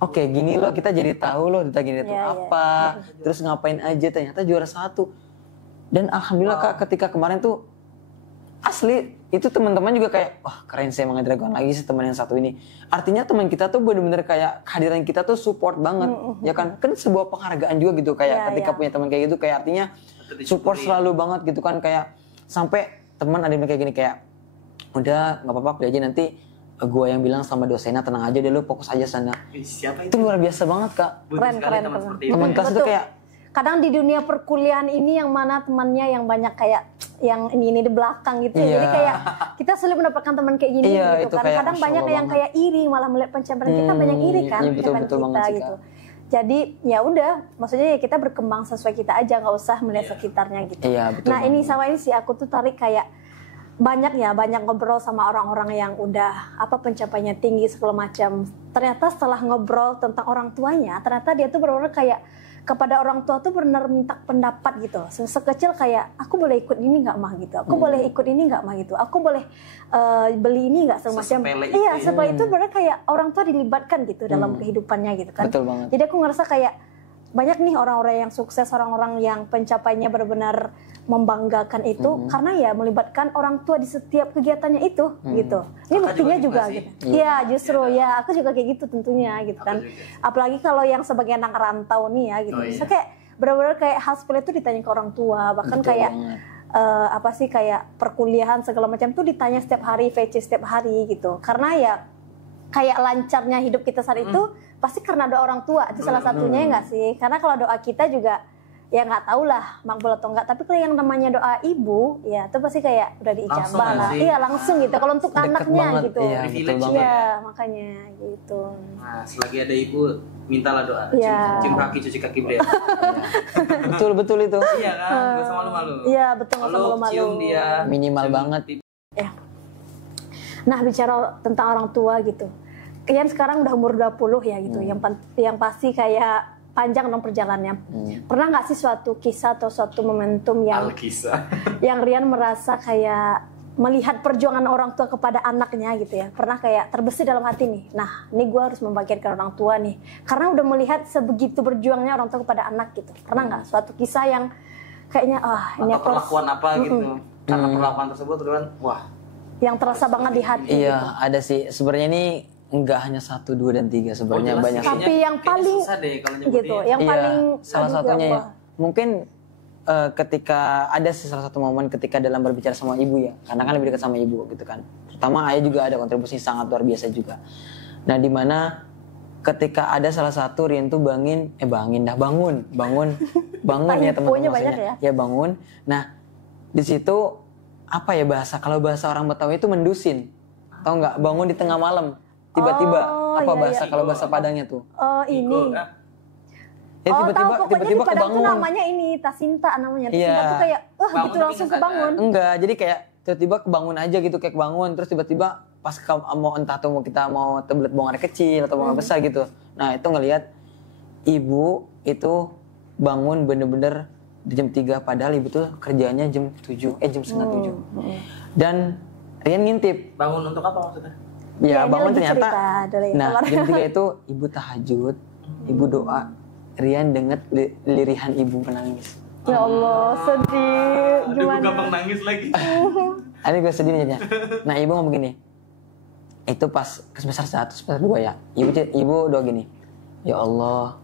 Oke, gini loh kita jadi tahu loh duta genre itu Iya, iya. apa, terus ngapain aja ternyata juara 1. Dan alhamdulillah Kak ketika kemarin tuh asli itu teman-teman juga kayak wah keren saya mengenai Dragon lagi sih teman yang satu ini. Artinya teman kita tuh bener-bener kayak kehadiran kita tuh support banget. Ya kan sebuah penghargaan juga gitu kayak Iya, ketika iya. punya teman kayak gitu kayak artinya Betul, support disyukuri. selalu banget gitu kan kayak sampai teman ada yang bilang kayak gini kayak udah nggak apa-apa kuliah aja nanti gue yang bilang sama dosennya tenang aja deh lu fokus aja sana. Ih, siapa Itu itu? luar biasa banget Kak. Butuh Keren, sekali keren, teman keren. seperti itu. Teman kelas itu Betul. kayak Kadang di dunia perkuliahan ini yang mana temannya yang banyak kayak yang ini di belakang gitu ya. Iya. Jadi kayak kita sulit mendapatkan teman kayak gini Iya, gitu itu kan. kayak Kadang Masya banyak Allah yang banget. kayak iri malah melihat pencapaian kita banyak iri kan iya, betul, pencapaian betul banget kita sih, gitu. Kak. Jadi ya udah, maksudnya ya kita berkembang sesuai kita aja, nggak usah melihat sekitarnya gitu. Iya, betul Nah ini banget. sama ini sih aku tuh tarik kayak banyak ngobrol sama orang-orang yang udah pencapaiannya tinggi segala macam. Ternyata setelah ngobrol tentang orang tuanya, ternyata dia tuh benar-benar kayak kepada orang tua tuh benar minta pendapat gitu. Sekecil kayak aku boleh ikut ini nggak mah gitu. Aku boleh ikut ini nggak mah gitu. Aku boleh beli ini nggak semacam. Sesepele itu Iya, ya. supaya itu benar kayak orang tua dilibatkan gitu dalam kehidupannya gitu kan. Betul banget. Jadi aku ngerasa kayak banyak nih orang-orang yang sukses, orang-orang yang pencapaiannya benar-benar membanggakan itu karena ya melibatkan orang tua di setiap kegiatannya itu gitu. Ini Kakak buktinya juga juga gitu gitu. nggak Iya, justru ya aku juga kayak gitu tentunya gitu kan. juga. Apalagi kalau yang sebagai anak rantau nih ya gitu. Oh, iya. So, kayak benar-benar kayak hal sepele itu ditanya ke orang tua, bahkan Betul kayak banget. kayak perkuliahan segala macam tuh ditanya setiap hari, VC setiap hari gitu. Karena ya kayak lancarnya hidup kita saat itu pasti karena doa orang tua itu salah satunya ya nggak sih? Karena kalau doa kita juga ya nggak tahu lah makbul atau enggak. Tapi kalau yang namanya doa ibu ya itu pasti kayak udah Langsung diijabah nggak lah. sih? Iya langsung gitu. Kalau untuk Deket anaknya banget, gitu. iya, betul Privilege banget. Iya makanya gitu. Nah, selagi ada ibu, mintalah doa. Iya. Cium kaki, cuci kaki beliau. Betul itu. Iya kan, gak usah malu-malu. Iya betul nggak usah Kalau malu-malu. cium dia. Minimal cium banget. Nah bicara tentang orang tua gitu, Kian sekarang udah umur 20 ya gitu, yang pasti kayak panjang dong perjalanannya. Pernah nggak sih suatu kisah atau suatu momentum yang Alkisah. yang Rian merasa kayak melihat perjuangan orang tua kepada anaknya gitu ya, pernah kayak terbesit dalam hati nih, nah ini gue harus membagikan orang tua nih, karena udah melihat sebegitu berjuangnya orang tua kepada anak gitu. Pernah nggak suatu kisah yang kayaknya ini Atau aku harus- perlakuan apa gitu. Karena perlakuan tersebut kan, wah. yang terasa banget di hati gitu. Iya, ada sih. Sebenarnya ini nggak hanya 1, 2, dan 3. Sebenarnya jelas banyak sih. sih. Tapi yang Kayaknya paling susah deh kalau nyebutnya. gitu, yang Iya, paling salah aduh, satunya ya ya. Allah. Mungkin ketika ada sih salah satu momen ketika dalam berbicara sama ibu ya. Karena kan lebih dekat sama ibu gitu kan. Terutama ayah juga ada kontribusi sangat luar biasa juga. Nah, di mana ketika ada salah satu Rian tuh bangun ya teman-teman Infonya banyak maksudnya. Ya bangun. Nah, di situ apa ya kalau bahasa orang Betawi itu mendusin. Tahu nggak? Bangun di tengah malam. Tiba-tiba apa bahasa kalau bahasa Padangnya tuh? Oh, ini. Ya, tahu pokoknya tiba-tiba di Padang tuh kebangun. namanya ini Tasinta namanya. Tasinta Iya. tuh kayak gitu Bangun langsung tapi nggak kebangun. Enggak, jadi kayak tiba-tiba kebangun aja gitu, kayak kebangun terus tiba-tiba pas mau entah tuh kita mau tebelet buang air kecil atau buang air besar gitu. Nah, itu ngelihat ibu itu bangun bener-bener di jam 3 padahal ibu tuh kerjanya jam 7, jam setengah 7. Dan Rian ngintip. Bangun untuk apa maksudnya? Ya, Dia bangun lagi ternyata. cerita dari Nah, kamar. jam 3 itu ibu tahajud, ibu doa. Rian denget lirihan ibu menangis. Ya Allah, sedih. Aduh, Gimana? gampang nangis lagi. Ini gue sedih nih. Nah, ibu ngomong gini. Itu pas ke semester 1, semester 2 ya. Ibu doa gini. Ya Allah,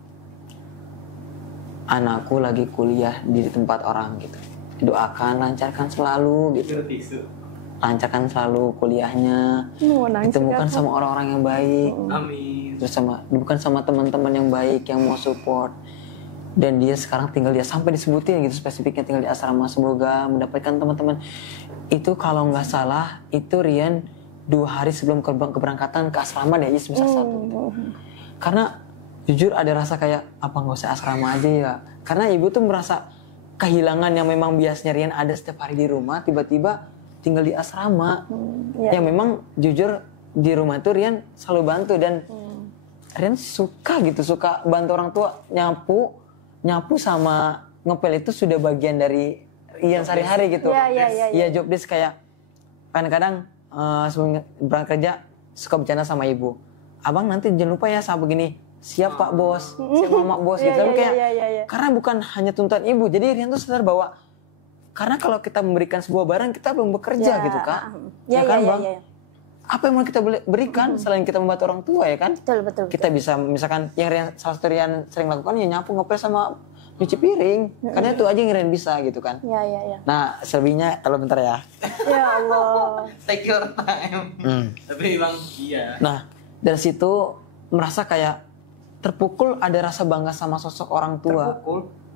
anakku lagi kuliah di tempat orang gitu. Doakan lancarkan selalu gitu. Lancarkan selalu kuliahnya. Nangis Ditemukan juga. sama orang-orang yang baik. Amin. Terus bukan sama teman-teman yang baik yang mau support. Dan dia sekarang tinggal sampai disebutin gitu spesifiknya tinggal di asrama, semoga mendapatkan teman-teman. Itu kalau nggak salah itu Rian 2 hari sebelum keberangkatan ke asrama deh, semester 1 gitu. Karena jujur ada rasa kayak apa nggak usah asrama aja ya. Karena ibu tuh merasa kehilangan yang memang biasanya Rian ada setiap hari di rumah, tiba-tiba tinggal di asrama. Yang memang jujur di rumah tuh Rian selalu bantu dan Rian suka bantu orang tua, nyapu sama ngepel itu sudah bagian dari Rian sehari-hari gitu. Iya, job desk kayak kadang-kadang sebelum berangkat kerja suka bercanda sama ibu. Abang nanti jangan lupa ya saat begini. Siap Pak Bos, siap Mama Bos gitu. Karena bukan hanya tuntutan ibu, jadi Rian tuh sadar bahwa karena kalau kita memberikan sebuah barang kita belum bekerja gitu Kak. Ya kan Bang? Apa yang mau kita berikan selain kita membantu orang tua ya kan? Betul. Kita bisa misalkan yang salah satu Rian sering lakukan ya nyapu, ngepel sama nyuci piring. Karena itu aja yang Rian bisa gitu kan. Iya. Nah, selebihnya kalau bentar ya. Ya Allah. Take your time. Tapi emang iya. Nah, dari situ merasa kayak terpukul, ada rasa bangga sama sosok orang tua.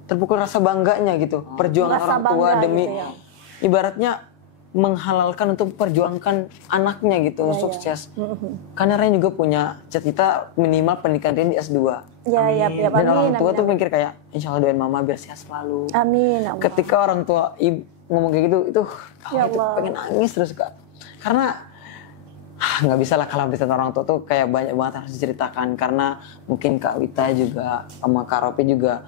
Terpukul rasa bangganya gitu. Perjuangan Rasa orang tua bangga demi gitu ya. ibaratnya menghalalkan untuk perjuangkan anaknya gitu sukses. Karena Rian juga punya cita-cita minimal pendidikan Rian di S2. Iya, Dan orang tua tuh mikir kayak insya Allah doain mama biar sehat selalu. Amin. Allah. Ketika orang tua ngomong kayak gitu itu Ya itu Allah. pengen nangis terus Kak. Karena nggak bisa lah kalau berita orang tua tuh kayak banyak banget harus diceritakan. Karena mungkin Kak Wita juga sama Kak Ropi juga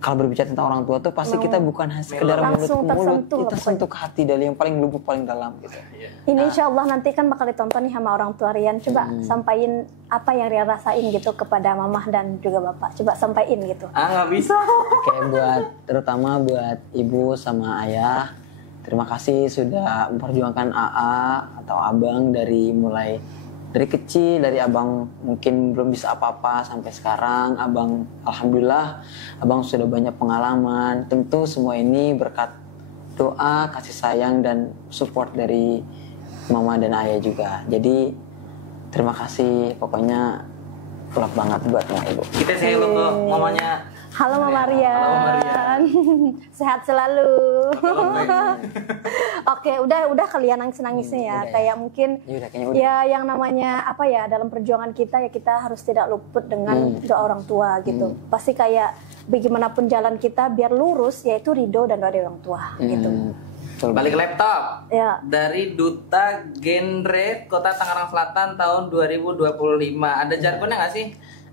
kalau berbicara tentang orang tua tuh pasti kita bukan hanya sekedar mulut ke Langsung mulut, tersentuh kita sentuh ke hati dari yang paling lubuk paling dalam gitu. Ini insya Allah nanti kan bakal ditonton nih sama orang tua Rian. Coba sampaikan apa yang Rian rasain gitu kepada mamah dan juga bapak. Coba sampaikan gitu. Nggak bisa. Oke, terutama buat ibu sama ayah, terima kasih sudah memperjuangkan AA atau abang mulai dari kecil, dari abang mungkin belum bisa apa-apa sampai sekarang, abang alhamdulillah abang sudah banyak pengalaman. Tentu semua ini berkat doa, kasih sayang dan support dari mama dan ayah juga. Jadi terima kasih, pokoknya kelak banget buat ibu. Kita say hello ke mamanya. Halo Mama Rian. Halo Mama Rian. Sehat selalu. Oke, udah kalian nangis-nangisnya ya. Kayak mungkin ya yang namanya apa ya dalam perjuangan kita ya kita harus tidak luput dengan doa orang tua gitu. Pasti kayak bagaimanapun jalan kita biar lurus yaitu ridho dan doa dari orang tua gitu. Balik ke laptop. Ya. Dari Duta Genre Kota Tangerang Selatan tahun 2025. Ada jargonnya nggak sih?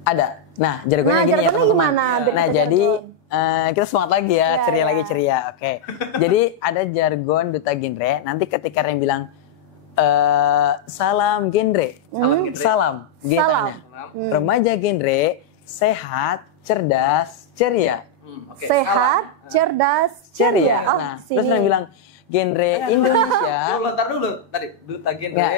Ada. Nah, jargonnya gini ya jargonnya teman-teman. gimana? Nah, jadi kita semangat lagi ya, ceria lagi ceria. Oke. Jadi ada jargon Duta Genre. Nanti ketika Rian bilang salam genre. Salam. Salam. Remaja genre, sehat, cerdas, ceria. Sehat, cerdas, ceria. Nah, terus Rian bilang genre Indonesia. Ntar dulu. Tadi Duta Genre. Nggak,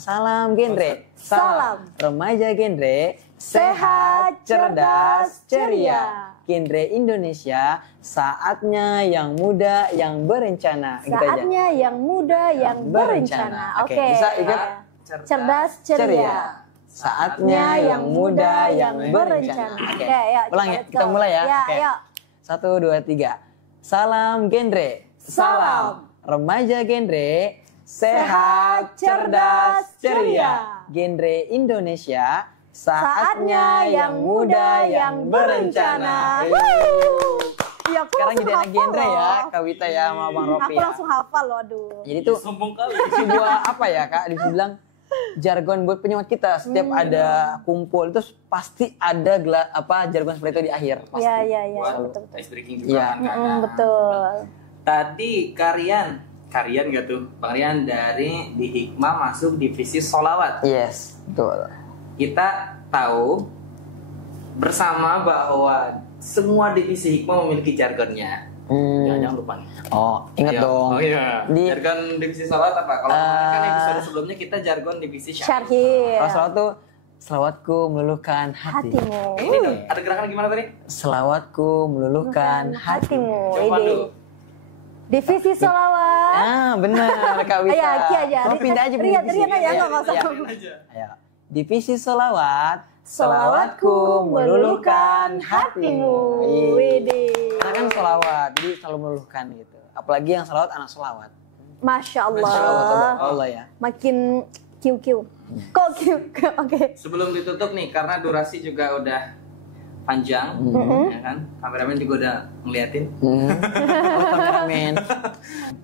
salam genre. Salam. Remaja genre, sehat, cerdas, ceria. Genre Indonesia, saatnya yang muda yang berencana. Saatnya yang muda yang berencana. Oke. Bisa ingat? Cerdas, ceria. saatnya yang muda yang berencana. Oke, ya, ulang ya, let's kita go. mulai ya. Ya, Oke. ayo. 1, 2, 3. Salam genre. Salam. Remaja genre. Sehat, cerdas, ceria. Genre Indonesia. Saatnya yang muda yang berencana. Iya, aku Sekarang langsung jadi anak hafal genre ya, loh. Kawita ya sama Bang Ropi Aku ya. langsung hafal loh, aduh. Jadi tuh Sombong kali. sebuah apa ya Kak, dibilang jargon buat penyemangat kita. Setiap ada kumpul itu pasti ada jargon seperti itu di akhir. Pasti. Iya, Buat betul betul. ice breaking juga Iya. kan. Betul. Tadi Karian gak tuh? Bang Rian dari di Hikmah masuk divisi solawat. Yes, betul. Kita tahu bersama bahwa semua divisi Hikmah memiliki jargonnya. Jangan lupa nih. Oh, ingat Ayo. dong. Oh iya. Di Jargon divisi solawat apa? Kalau kemarin kan episode sebelumnya kita jargon divisi syarhi. Syarhi. kalau selawat tuh selawatku meluluhkan hati. Hatimu. Ini tuh ada gerakan gimana tadi? Selawatku meluluhkan hatimu. Coba Ini. dulu. Divisi solawat. Ah, benar Kak Wita. Ayo, Aki aja. Oh, pindah aja Rian divisi. aja, Iya, nggak usah. iya. Aja. Ayo. Divisi selawat. Selawatku meluluhkan hatimu. Iya. Widih. Karena kan selawat, jadi selalu meluluhkan gitu. Apalagi yang selawat anak selawat. Masya Allah. Masya Allah, Allah ya. Makin QQ. Kok QQ? Oke. Sebelum ditutup nih, karena durasi juga udah panjang, ya kan? Kameramen juga udah ngeliatin. Oh, kameramen.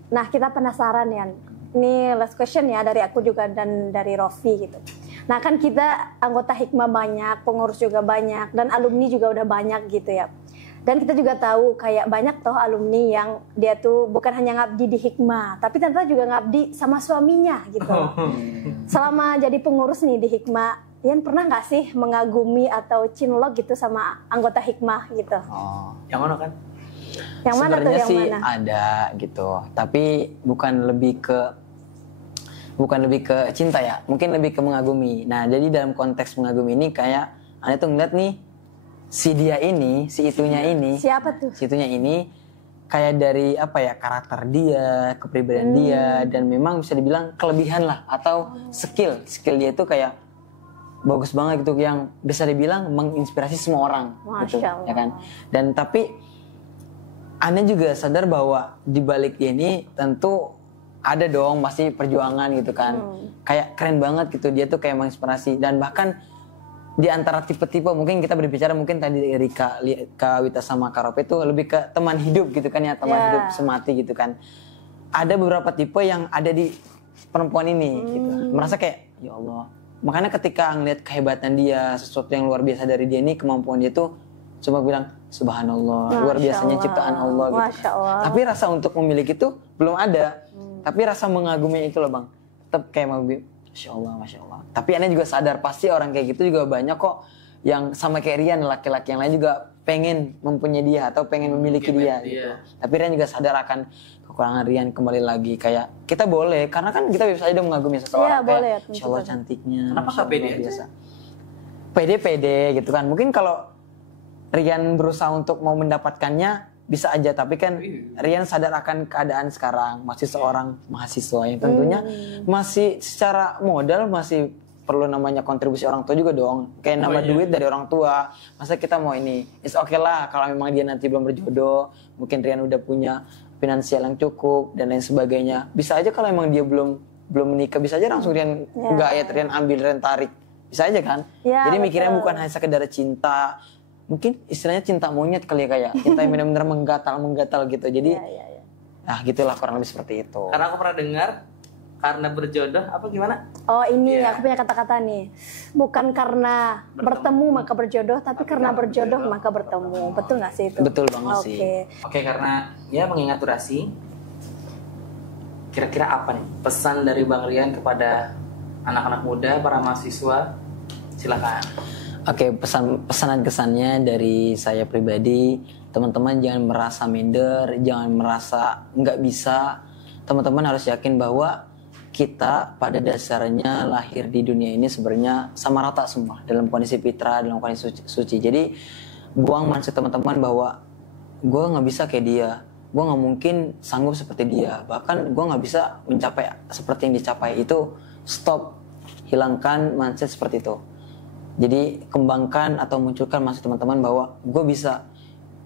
Nah, kita penasaran ya. Ini last question ya dari aku juga dan dari Rofi gitu. Nah, kan kita anggota Hikmah banyak, pengurus juga banyak, dan alumni juga udah banyak gitu ya. Dan kita juga tahu kayak banyak toh alumni yang dia tuh bukan hanya ngabdi di Hikmah, tapi ternyata juga ngabdi sama suaminya gitu. Selama jadi pengurus nih di Hikmah, Ian pernah nggak sih mengagumi atau cinlok gitu sama anggota Hikmah gitu? Oh. Yang mana kan? Yang mana tuh Sebenarnya yang sih mana? ada gitu, tapi bukan lebih ke cinta ya, mungkin lebih ke mengagumi. Nah, jadi dalam konteks mengagumi ini kayak Anda tuh ngeliat nih si dia ini, si itunya ini, Siapa tuh? si itunya ini kayak dari apa ya, karakter dia, kepribadian dia, dan memang bisa dibilang kelebihan lah atau skill dia itu kayak bagus banget gitu, yang bisa dibilang menginspirasi semua orang gitu, Masya Allah. ya kan. Dan tapi Anda juga sadar bahwa di balik dia ini tentu ada dong masih perjuangan gitu kan. Kayak keren banget gitu, dia tuh kayak menginspirasi. Dan bahkan di antara tipe-tipe, mungkin kita berbicara mungkin tadi dari Kak Wita sama Kak Rope itu lebih ke teman hidup gitu kan ya, teman Yeah. hidup semati gitu kan. Ada beberapa tipe yang ada di perempuan ini gitu. Merasa kayak ya Allah. Makanya ketika ngeliat kehebatan dia, sesuatu yang luar biasa dari dia ini, kemampuan dia tuh coba bilang subhanallah, luar Masya biasanya Allah. ciptaan Allah gitu. Masya Allah. Tapi rasa untuk memiliki itu belum ada. Tapi rasa mengagumi itu loh Bang. Tetap kayak mengagumi, Masya Allah, Masya Allah. Tapi Anda juga sadar pasti orang kayak gitu juga banyak kok yang sama kayak Rian, laki-laki yang lain juga pengen mempunyai dia atau pengen memiliki dia gitu. Tapi Rian juga sadar akan kekurangan Rian. Kembali lagi kayak kita boleh, karena kan kita bisa aja mengagumi seseorang Iya, kayak boleh, Masya Allah cantiknya. Kenapa Masya nggak pede Allah, aja? biasa. Pede gitu kan. Mungkin kalau Rian berusaha untuk mau mendapatkannya bisa aja, tapi kan Rian sadar akan keadaan sekarang, masih seorang mahasiswa yang tentunya masih secara modal masih perlu namanya kontribusi orang tua juga dong, kayak nambah duit dari orang tua. Masa kita mau ini, it's okay lah kalau memang dia nanti belum berjodoh, mungkin Rian udah punya finansial yang cukup dan lain sebagainya. Bisa aja kalau memang dia belum menikah, bisa aja langsung Rian enggak ya, Rian ambil, Rian tarik, bisa aja kan. Ya, Jadi mikirnya betul. bukan hanya sekedar cinta, mungkin istilahnya cinta monyet kali ya, kayak cinta yang benar-benar menggatal gitu. Jadi Iya. nah gitulah kurang lebih seperti itu. Karena aku pernah dengar, karena berjodoh apa gimana? Oh ini Iya. aku punya kata-kata nih. Bukan karena bertemu maka berjodoh, tapi karena berjodoh maka bertemu. Betul nggak sih itu? Betul banget sih. Oke, karena ya mengingat durasi, kira-kira apa nih pesan dari Bang Rian kepada anak-anak muda, para mahasiswa? Silakan. Oke, pesanan kesannya dari saya pribadi, teman-teman jangan merasa minder, jangan merasa nggak bisa. Teman-teman harus yakin bahwa kita pada dasarnya lahir di dunia ini sebenarnya sama rata semua, dalam kondisi fitrah, dalam kondisi suci. Jadi buang mindset teman-teman bahwa gue nggak bisa kayak dia, gue nggak mungkin sanggup seperti dia, bahkan gue nggak bisa mencapai seperti yang dicapai itu. Stop, hilangkan mindset seperti itu. Jadi kembangkan atau munculkan masuk teman-teman bahwa gue bisa,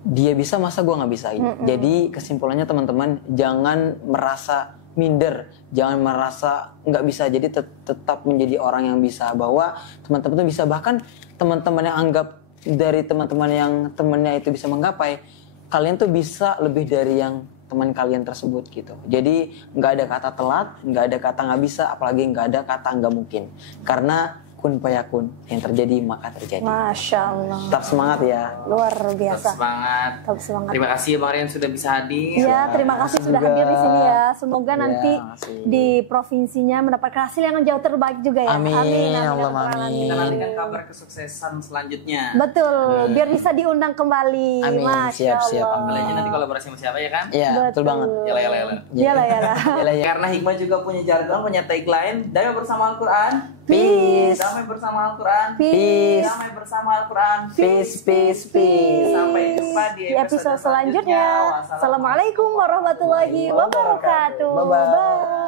dia bisa, masa gue nggak bisa. Jadi kesimpulannya teman-teman, jangan merasa minder, jangan merasa nggak bisa. Jadi tetap menjadi orang yang bisa, bahwa teman-teman tuh bisa. Bahkan teman-teman yang anggap dari teman-teman yang temennya itu bisa menggapai, kalian tuh bisa lebih dari yang teman kalian tersebut gitu. Jadi nggak ada kata telat, nggak ada kata nggak bisa, apalagi nggak ada kata nggak mungkin. Karena kun fayakun, yang terjadi maka terjadi. Masya Allah. Tetap semangat ya. Luar biasa. Semangat. Tetap semangat. Terima kasih ya Bang Rian sudah bisa hadir. Ya, terima kasih sudah juga. hadir di sini ya. Semoga Ya, nanti makasih. di provinsinya mendapatkan hasil yang jauh terbaik juga ya. Amin, ya Allah, Rabbal amin. alamin. Kita nantikan kabar kesuksesan selanjutnya. Betul, biar bisa diundang kembali. Amin, Masya siap, Allah. Ambil aja nanti kolaborasi sama siapa ya kan? Iya, betul banget. Yalah, yalah, yalah. Yalah, yalah. Yalah, ya. Karena Hikmah juga punya jargon, punya tagline, damai bersama Al-Quran. Peace. Damai bersama Al-Quran. Peace. Damai bersama Al-Quran. Peace, peace, peace. Sampai jumpa di Di episode selanjutnya. Assalamualaikum warahmatullahi wabarakatuh. Bye-bye. Bye.